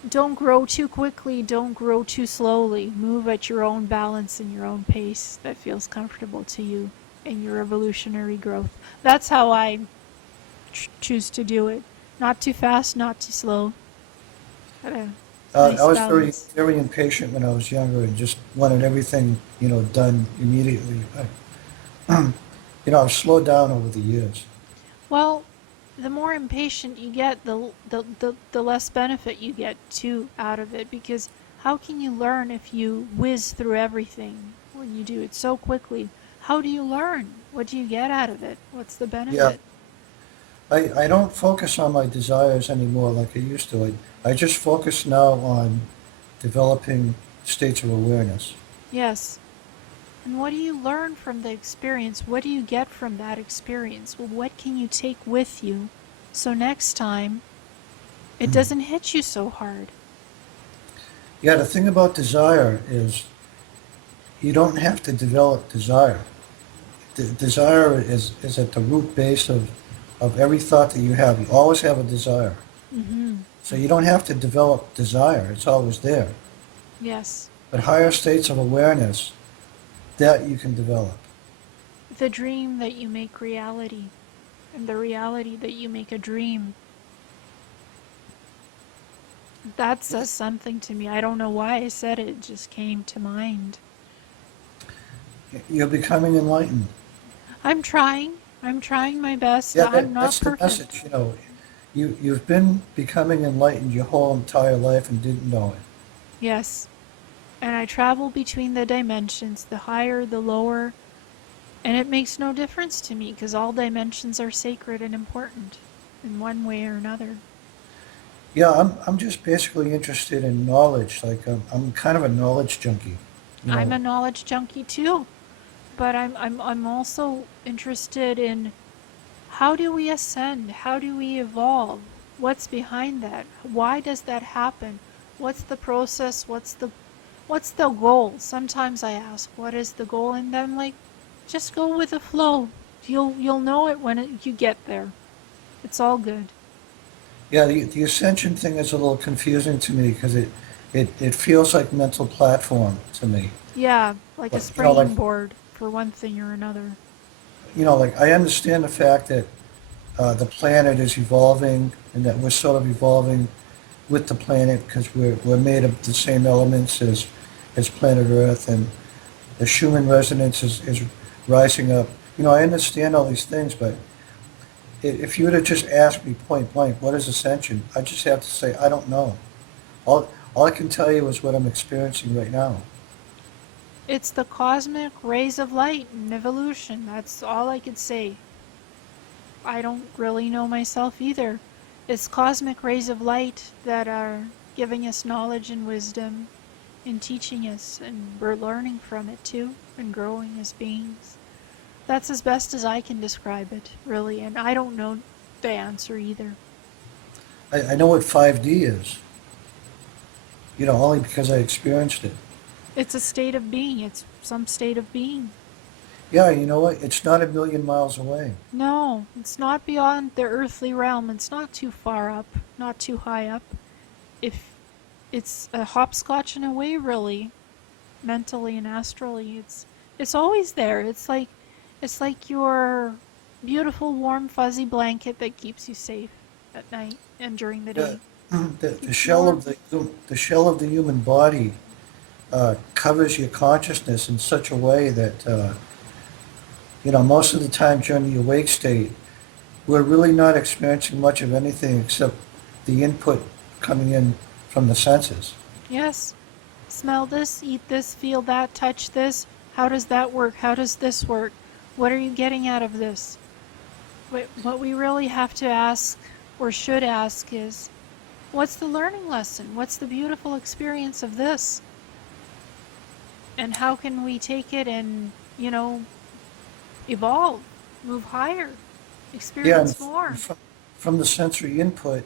don't grow too quickly, don't grow too slowly. Move at your own balance and your own pace that feels comfortable to you in your evolutionary growth. That's how I choose to do it. Not too fast, not too slow. Got a I nice was very, balance. very impatient when I was younger and just wanted everything, done immediately. I've slowed down over the years. Well, the more impatient you get, the less benefit you get too out of it. Because how can you learn if you whiz through everything when you do it so quickly? How do you learn? What do you get out of it? What's the Yeah, benefit? I don't focus on my desires anymore like I used to. I just focus now on developing states of awareness. Yes. And what do you learn from the experience? What do you get from that experience? Well, what can you take with you so next time it doesn't hit you so hard? Yeah, the thing about desire is you don't have to develop desire. Desire is at the root base of every thought that you have. You always have a desire. Mm-hmm. So you don't have to develop desire. It's always there. Yes. But higher states of awareness, that you can develop. The dream that you make reality, and the reality that you make a dream. That says something to me. I don't know why I said it, it just came to mind. You're becoming enlightened. I'm trying. I'm trying my best. Yeah, I'm not that's the perfect. message. You've been becoming enlightened your whole entire life and didn't know it. Yes. And I travel between the dimensions, the higher, the lower, and it makes no difference to me because all dimensions are sacred and important in one way or another. Yeah, I'm just basically interested in knowledge. Like I'm kind of a knowledge junkie. You I'm know, a knowledge junkie too, but I'm also interested in how do we ascend? How do we evolve? What's behind that? Why does that happen? What's the process? What's the goal? Sometimes I ask, what is the goal? And then like, just go with the flow. You'll know it when you get there. It's all good. yeah, the ascension thing is a little confusing to me because it feels like mental platform to me. Yeah, like a But, you know, like, springboard for one thing or another. like I understand the fact that the planet is evolving and that we're sort of evolving with the planet because we're made of the same elements as planet Earth, and the Schumann resonance is rising up. I understand all these things, but if you were to just ask me point blank, what is ascension? I just have to say, I don't know. All I can tell you is what I'm experiencing right now. It's the cosmic rays of light and evolution. That's all I could say. I don't really know myself either. It's cosmic rays of light that are giving us knowledge and wisdom and teaching us, and we're learning from it too and growing as beings. That's as best as I can describe it, really, and I don't know the answer either. I know what 5D is, only because I experienced it. It's a state of being, it's some state of being. Yeah, you know what? It's not a million miles away. No, it's not beyond the earthly realm. It's not too far up, not too high up. If it's a hopscotching away, really, mentally and astrally, it's always there. It's like your beautiful warm fuzzy blanket that keeps you safe at night and during the Yeah, day. the Keeps you shell warm. of the shell of the human body covers your consciousness in such a way that most of the time during the awake state, we're really not experiencing much of anything except the input coming in from the senses. Yes. Smell this, eat this, feel that, touch this. How does that work? How does this work? What are you getting out of this? What we really have to ask, or should ask, is what's the learning lesson? What's the beautiful experience of this? And how can we take it and, evolve, move higher, Yeah, and experience more? from the sensory input,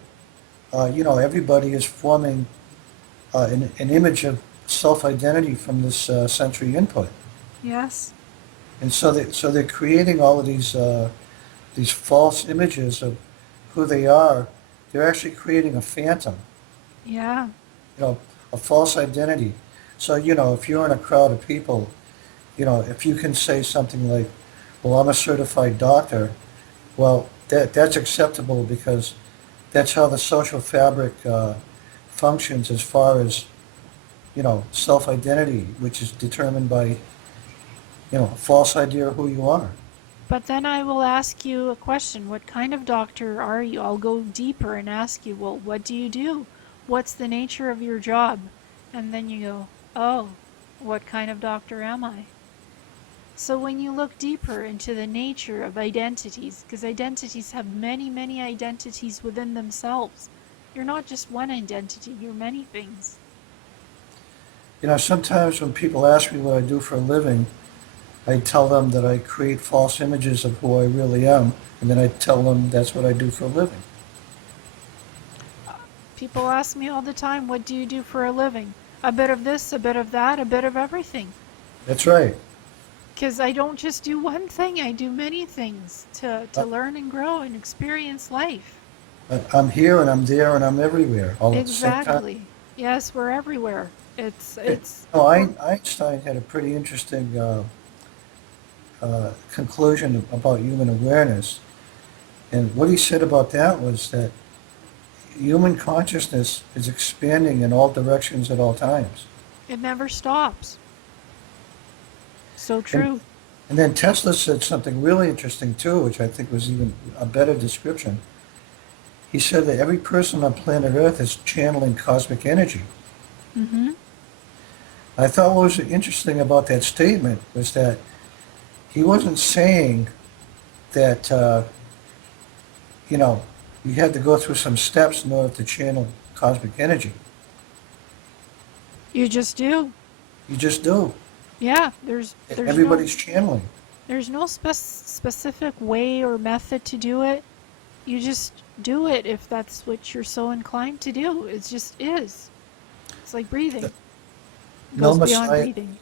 everybody is forming an image of self-identity from this sensory input. Yes. And so they're creating all of these false images of who they are. They're actually creating a phantom, Yeah. a false identity. So, if you're in a crowd of people, if you can say something like, well, I'm a certified doctor, well, that's acceptable because that's how the social fabric functions as far as, self-identity, which is determined by, a false idea of who you are. But then I will ask you a question. What kind of doctor are you? I'll go deeper and ask you, well, what do you do? What's the nature of your job? And then you go, oh, what kind of doctor am I? So when you look deeper into the nature of identities, because identities have many, many identities within themselves. You're not just one identity, you're many things. Sometimes when people ask me what I do for a living, I tell them that I create false images of who I really am, and then I tell them that's what I do for a living. People ask me all the time, what do you do for a living? A bit of this, a bit of that, a bit of everything. That's right. Because I don't just do one thing, I do many things to I- learn and grow and experience life. I'm here and I'm there and I'm everywhere all at the same time. Exactly. Yes, we're everywhere. It's You it's we're, Einstein had a pretty interesting conclusion about human awareness, and what he said about that was that human consciousness is expanding in all directions at all times. it never stops. So And true. and then Tesla said something really interesting too, which I think was even a better description. He said that every person on planet Earth is channeling cosmic energy. Mm-hmm. I thought what was interesting about that statement was that he wasn't saying that, you know, you had to go through some steps in order to channel cosmic energy. You just do. You just do. Yeah, Everybody's channeling. there's no specific way or method to do it. You just do it if that's what you're so inclined to do. It just is. It's like breathing. It No goes beyond Messiah, breathing.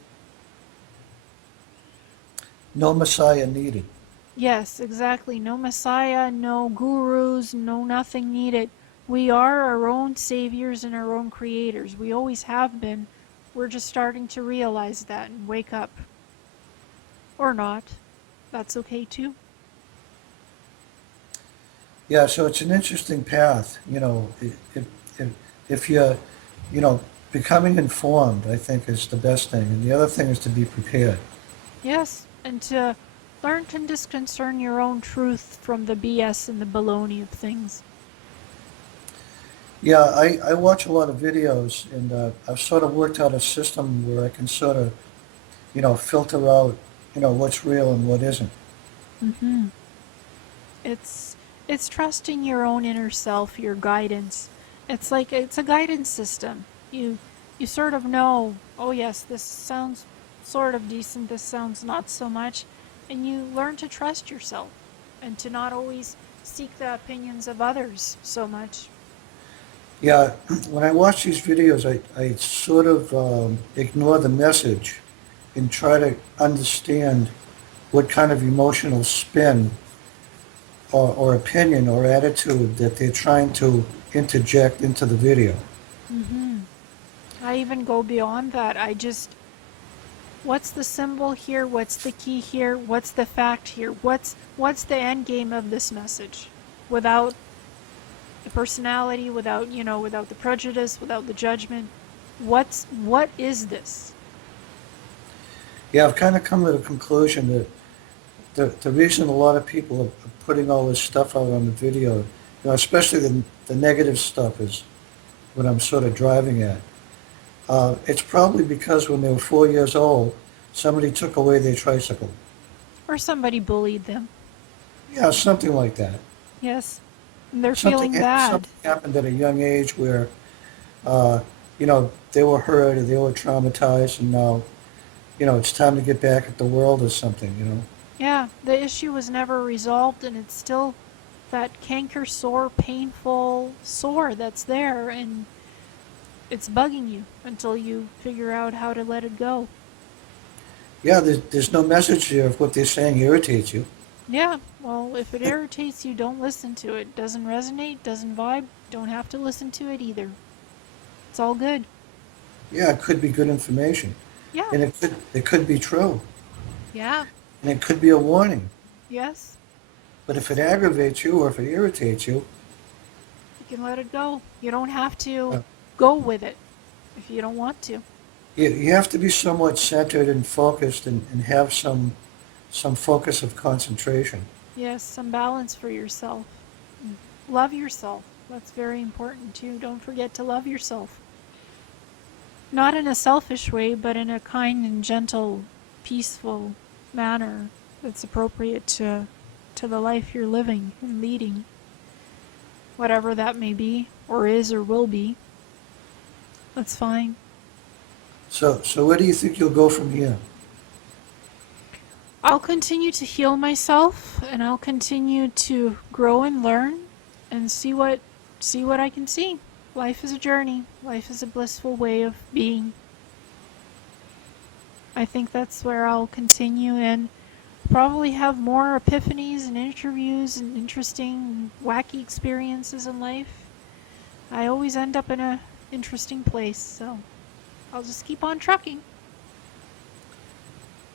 no Messiah needed. Yes, exactly. No messiah, no gurus, no nothing needed. We are our own saviors and our own creators. We always have been. We're just starting to realize that and wake up. Or not. That's okay too. Yeah, so it's an interesting path. If, if you're, you know, becoming informed, I think is the best thing. And the other thing is to be prepared. Yes, and to learn to discern your own truth from the BS and the baloney of things. Yeah, I watch a lot of videos, and I've sort of worked out a system where I can sort of, filter out, what's real and what isn't. Mm-hmm. It's it's trusting your own inner self, your guidance. It's like it's a guidance system. You sort of know, oh yes, this sounds sort of decent, this sounds not so much, and you learn to trust yourself and to not always seek the opinions of others so much. Yeah, when I watch these videos, I sort of ignore the message and try to understand what kind of emotional spin or opinion or attitude that they're trying to interject into the video. Mm-hmm. I even go beyond that. I just, what's the symbol here? What's the key here? What's the fact here? What's the end game of this message? Without the personality, without the prejudice, without the judgment. What is this? Yeah, I've kind of come to the conclusion that the reason a lot of people are putting all this stuff out on the video, especially the negative stuff is what I'm sort of driving at. It's probably because when they were 4 years old, somebody took away their tricycle. Or somebody bullied them. Yeah, something like that. Yes. And they're Something feeling bad. something happened at a young age where, they were hurt or they were traumatized, and now, it's time to get back at the world or something. Yeah, the issue was never resolved and it's still that canker sore, painful sore that's there and it's bugging you until you figure out how to let it go. Yeah, there's no message there if what they're saying irritates you. Yeah, well, if it irritates you, don't listen to it. Doesn't resonate, doesn't vibe, don't have to listen to it either. It's all good. Yeah, it could be good information, Yeah, and it could be true, yeah, and it could be a warning. yes, But if it aggravates you or if it irritates you, you can let it go. You don't have to uh, go with it if you don't want to. you have to be somewhat centered and focused and have some focus of concentration. Yes, some balance for yourself. Love yourself. That's very important too. Don't forget to love yourself. Not in a selfish way, but in a kind and gentle, peaceful manner that's appropriate to the life you're living and leading, whatever that may be, or is, or will be. That's fine. So where do you think you'll go from here? I'll continue to heal myself, and I'll continue to grow and learn, and see what I can see. Life is a journey. Life is a blissful way of being. I think that's where I'll continue and probably have more epiphanies and interviews and interesting, wacky experiences in life. I always end up in a interesting place, so I'll just keep on trucking.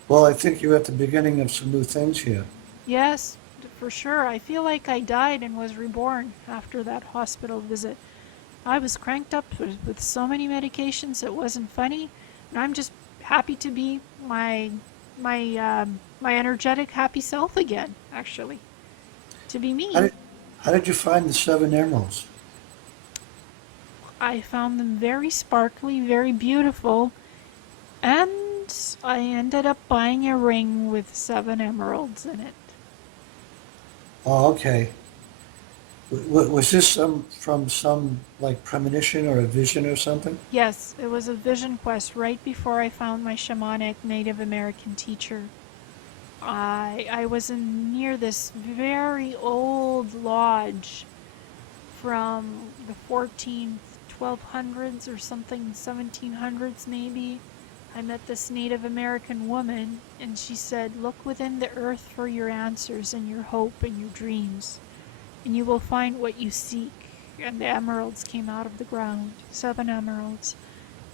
Well, I think you're at the beginning of some new things here. Yes, for sure. I feel like I died and was reborn after that hospital visit. I was cranked up with so many medications it wasn't funny, and I'm just happy to be my energetic, happy self again. Actually, to be How me. did, how did you find the 7 emeralds? I found them very sparkly, very beautiful, and I ended up buying a ring with 7 emeralds in it. Oh, okay. Was this from some like premonition or a vision or something? Yes, it was a vision quest right before I found my shamanic Native American teacher. I was near this very old lodge from the 14th, 1200s or something, 1700s maybe. I met this Native American woman, and she said, "Look within the earth for your answers and your hope and your dreams, and you will find what you seek." And the emeralds came out of the ground, 7 emeralds.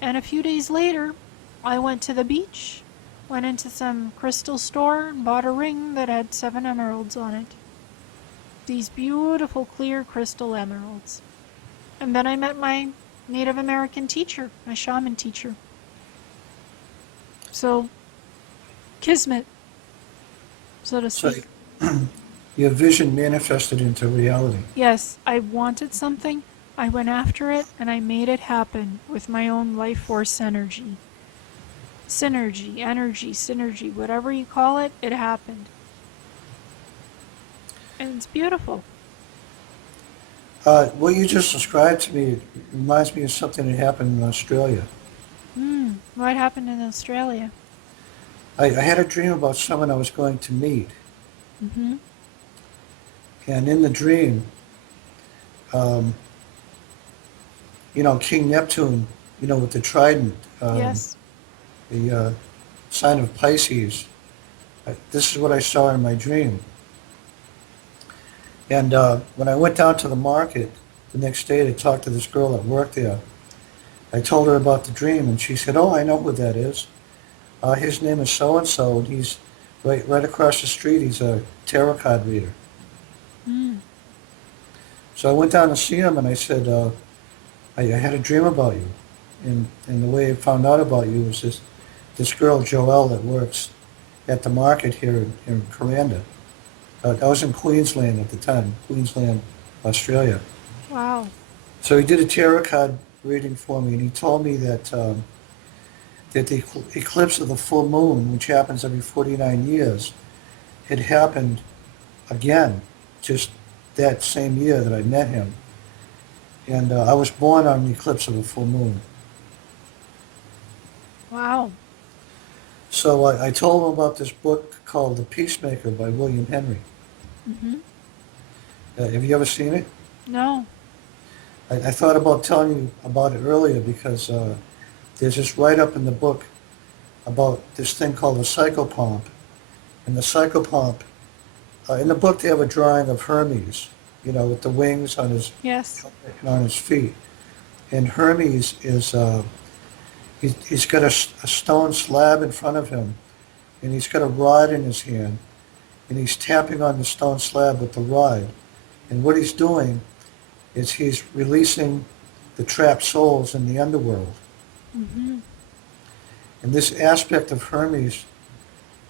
And a few days later, I went to the beach, went into some crystal store, and bought a ring that had 7 emeralds on it. These beautiful, clear crystal emeralds. And then I met my Native American teacher, my shaman teacher. So, kismet, so to So speak. your vision manifested into reality. Yes, I wanted something, I went after it, and I made it happen with my own life force energy. Synergy, energy, synergy, whatever you call it, it happened. And it's beautiful. What you just described to me reminds me of something that happened in Australia. What happened in Australia? I had a dream about someone I was going to meet. Mm-hmm. And in the dream, um, King Neptune, with the trident, Yes. the sign of Pisces. This is what I saw in my dream. And when I went down to the market the next day to talk to this girl that worked there, I told her about the dream, and she said, "Oh, I know who that is. His name is so-and-so, and he's right across the street. He's a tarot card reader." Mm. So I went down to see him, and I said, I had a dream about you. And the way I found out about you was this girl, Joelle, that works at the market here in Coranda. I was in Queensland at the time, Queensland, Australia. Wow. So he did a tarot card reading for me, and he told me that that the eclipse of the full moon, which happens every 49 years, had happened again, just that same year that I met him. And I was born on the eclipse of the full moon. Wow. So I told him about this book called The Peacemaker by William Henry. Mm-hmm. Have you ever seen it? No. I thought about telling you about it earlier because there's this write-up in the book about this thing called the psychopomp. And the psychopomp, in the book they have a drawing of Hermes, with the wings on his Yes. and on his feet. And Hermes is, he's got a stone slab in front of him, and he's got a rod in his hand, and he's tapping on the stone slab with the rod. And what he's doing is he's releasing the trapped souls in the underworld. Mm-hmm. And this aspect of Hermes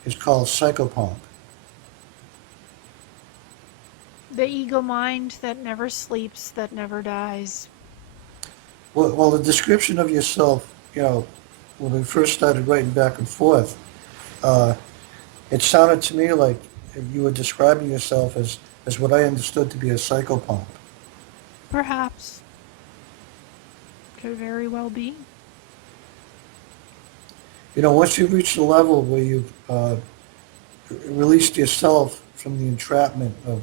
is called psychopomp. The ego mind that never sleeps, that never dies. Well, the description of yourself, when we first started writing back and forth, it sounded to me like you were describing yourself as what I understood to be a psychopomp. Perhaps. Could very well be. Once you reach the level where you've released yourself from the entrapment of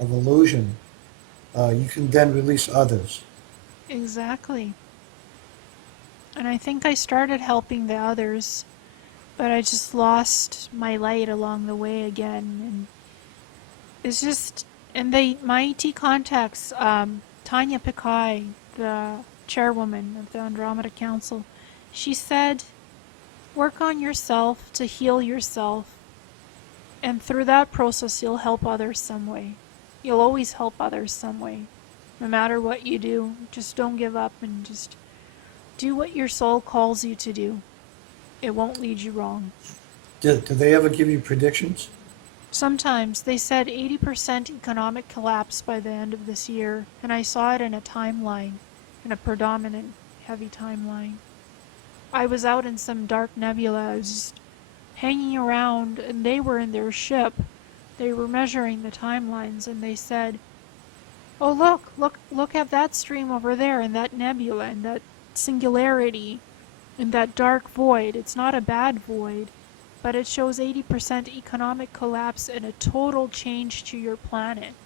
illusion, you can then release others. Exactly. And I think I started helping the others, but I just lost my light along the way again. And it's just, and my ET contacts, Tanya Pikai, the chairwoman of the Andromeda Council, she said, work on yourself to heal yourself, and through that process you'll help others some way. You'll always help others some way. No matter what you do, just don't give up and just do what your soul calls you to do. It won't lead you wrong. Do they ever give you predictions? Sometimes they said 80% economic collapse by the end of this year, and I saw it in a timeline, in a predominant heavy timeline. I was out in some dark nebula, I was just hanging around, and they were in their ship. They were measuring the timelines, and they said Oh, look at that stream over there, and that nebula, and that singularity, and that dark void. It's not a bad void, but it shows 80% economic collapse and a total change to your planet.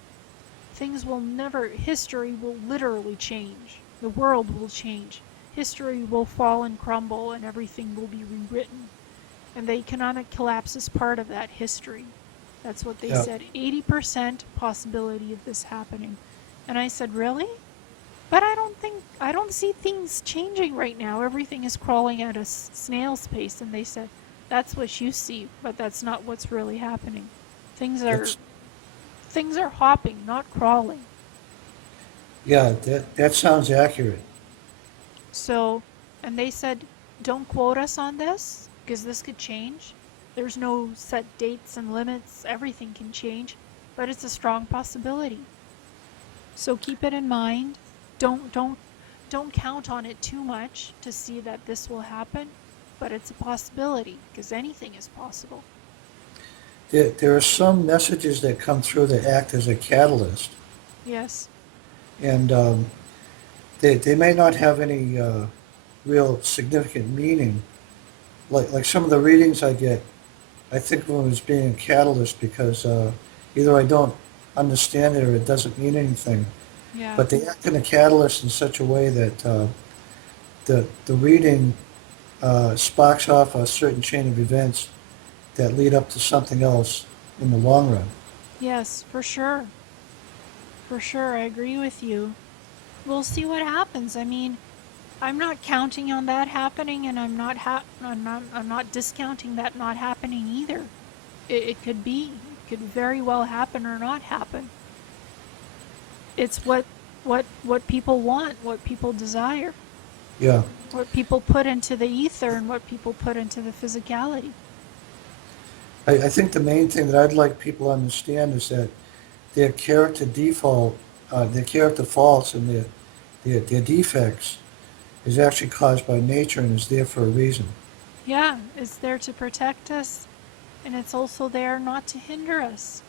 Things will never, history will literally change. The world will change. History will fall and crumble, and everything will be rewritten. And the economic collapse is part of that history. That's what they Yeah, said. 80% possibility of this happening. And I said, really? But I don't see things changing right now. Everything is crawling at a snail's pace. And they said, that's what you see, but that's not what's really happening. Things are, it's things are hopping, not crawling. yeah, that sounds accurate. So, and they said, don't quote us on this, because this could change. There's no set dates and limits. Everything can change, but it's a strong possibility. So keep it in mind. Don't don't don't count on it too much to see that this will happen, but it's a possibility because anything is possible. There are some messages that come through that act as a catalyst, Yes. and they may not have any real significant meaning. Like some of the readings I get, I think of them as being a catalyst because either I don't understand it or it doesn't mean anything. Yeah. But they act in a catalyst in such a way that the reading sparks off a certain chain of events that lead up to something else in the long run. Yes, for sure. For sure, I agree with you. We'll see what happens. I mean, I'm not counting on that happening, and I'm not discounting that not happening either. It could be, it could very well happen or not happen. It's what people want, what people desire, Yeah, what people put into the ether, and what people put into the physicality. I think the main thing that I'd like people to understand is that their character default, their character faults and their defects is actually caused by nature and is there for a reason. Yeah, it's there to protect us, and it's also there not to hinder us.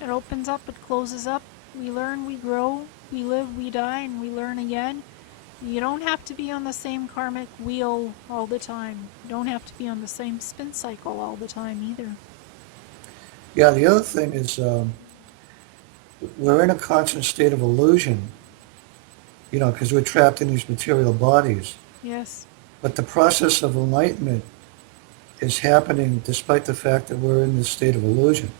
It opens up, it closes up. We learn, we grow, we live, we die, and we learn again. You don't have to be on the same karmic wheel all the time. You don't have to be on the same spin cycle all the time either. Yeah, the other thing is we're in a constant state of illusion, because we're trapped in these material bodies. Yes. But the process of enlightenment is happening despite the fact that we're in this state of illusion.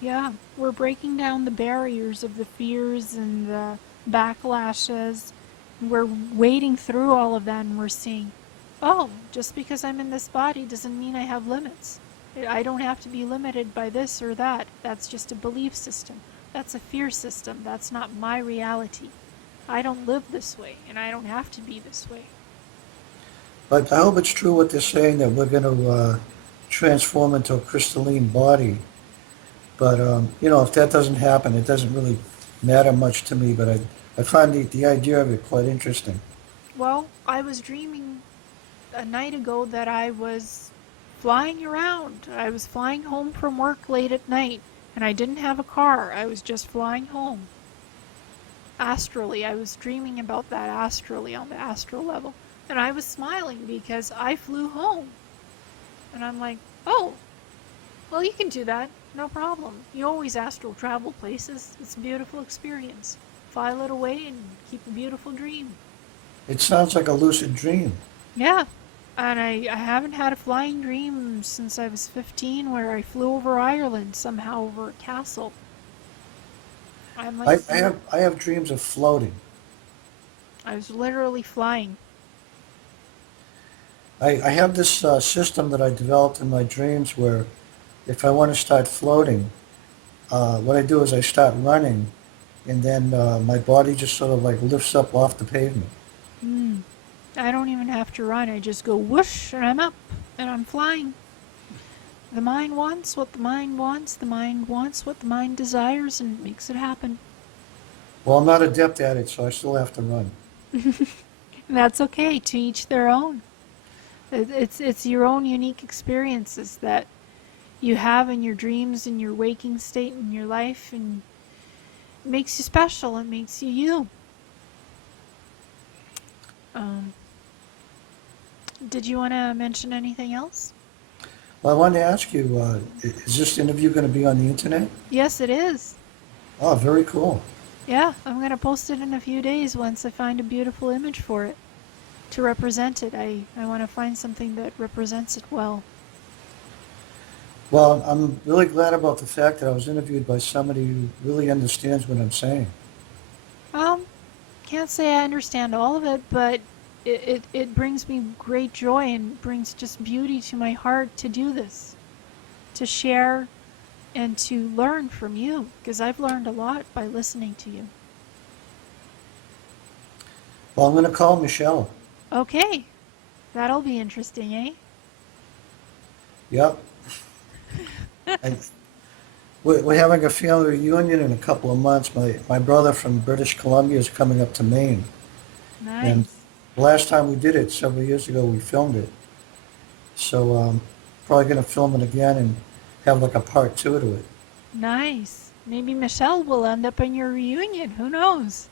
Yeah, we're breaking down the barriers of the fears and the backlashes. We're wading through all of that and we're seeing, oh, just because I'm in this body doesn't mean I have limits. I don't have to be limited by this or that. That's just a belief system. That's a fear system. That's not my reality. I don't live this way and I don't have to be this way. But I hope it's true what they're saying that we're going to transform into a crystalline body. But, if that doesn't happen, it doesn't really matter much to me. But I find the idea of it quite interesting. Well, I was dreaming a night ago that I was flying around. I was flying home from work late at night, and I didn't have a car. I was just flying home. Astrally, I was dreaming about that astrally on the astral level. And I was smiling because I flew home. And I'm like, oh, well, you can do that. No problem. You always astral travel places. It's a beautiful experience. File it away and keep a beautiful dream. It sounds like a lucid dream. Yeah. And I haven't had a flying dream since I was 15 where I flew over Ireland, somehow over a castle. I'm like, I have dreams of floating. I was literally flying. I have this system that I developed in my dreams where if I want to start floating, what I do is I start running, and then my body just sort of like lifts up off the pavement. Hmm. I don't even have to run. I just go whoosh and I'm up and I'm flying. The mind wants what the mind wants. The mind wants what the mind desires and makes it happen. Well, I'm not adept at it, so I still have to run. And that's okay. To each their own. It's your own unique experiences that you have in your dreams, in your waking state, in your life, and makes you special. It makes you you. Um, did you want to mention anything else? Well, I wanted to ask you, is this interview going to be on the internet? Yes, it is. Oh, very cool. Yeah, I'm going to post it in a few days once I find a beautiful image for it to represent it. I want to find something that represents it well. Well, I'm really glad about the fact that I was interviewed by somebody who really understands what I'm saying. Um, can't say I understand all of it, but it brings me great joy and brings just beauty to my heart to do this, to share and to learn from you, because I've learned a lot by listening to you. Well, I'm going to call Michelle. Okay, that'll be interesting, eh? Yep. I, we're having a family reunion in a couple of months. My brother from British Columbia is coming up to Maine. And Nice. the last time we did it, several years ago, we filmed it. So probably going to film it again and have like a part two to it. Nice. Maybe Michelle will end up in your reunion. Who knows?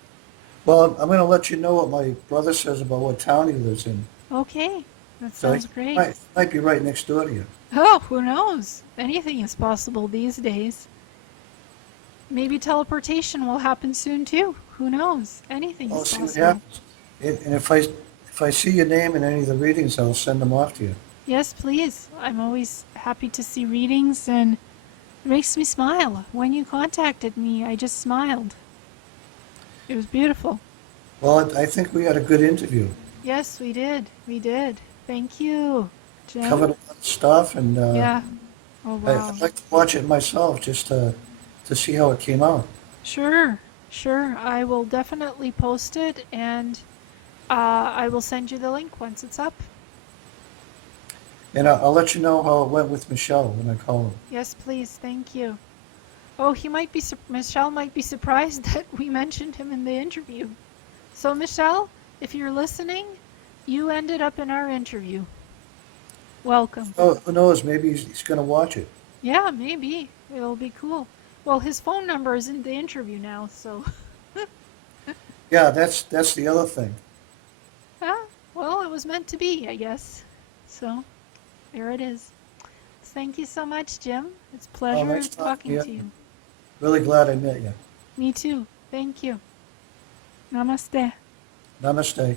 Well, I'm going to let you know what my brother says about what town he lives in. Okay, that So he sounds great. might be right next door to you. Oh, who knows? Anything is possible these days. Maybe teleportation will happen soon too. Who knows? Anything I'll is see what possible. happens. And if I see your name in any of the readings, I'll send them off to you. Yes, please. I'm always happy to see readings, and it makes me smile. When you contacted me, I just smiled. It was beautiful. Well, I think we had a good interview. Yes, we did. We did. Thank you, Covered a Jim. lot of stuff, and Yeah. Oh, wow. I'd like to watch it myself just to see how it came out. Sure. Sure. I will definitely post it, and I will send you the link once it's up. And I'll let you know how it went with Michelle when I call her. Yes, please. Thank you. Oh, Michelle might be surprised that we mentioned him in the interview. So, Michelle, if you're listening, you ended up in our interview. Welcome. Oh, who knows? Maybe he's going to watch it. Yeah, maybe. It'll be cool. Well, his phone number is in the interview now, so. Yeah, that's the other thing. Ah, well, it was meant to be, I guess. So, there it is. Thank you so much, Jim. It's a Oh, pleasure nice talking talking to to you. you. Really glad I met you. Me too. Thank you. Namaste. Namaste.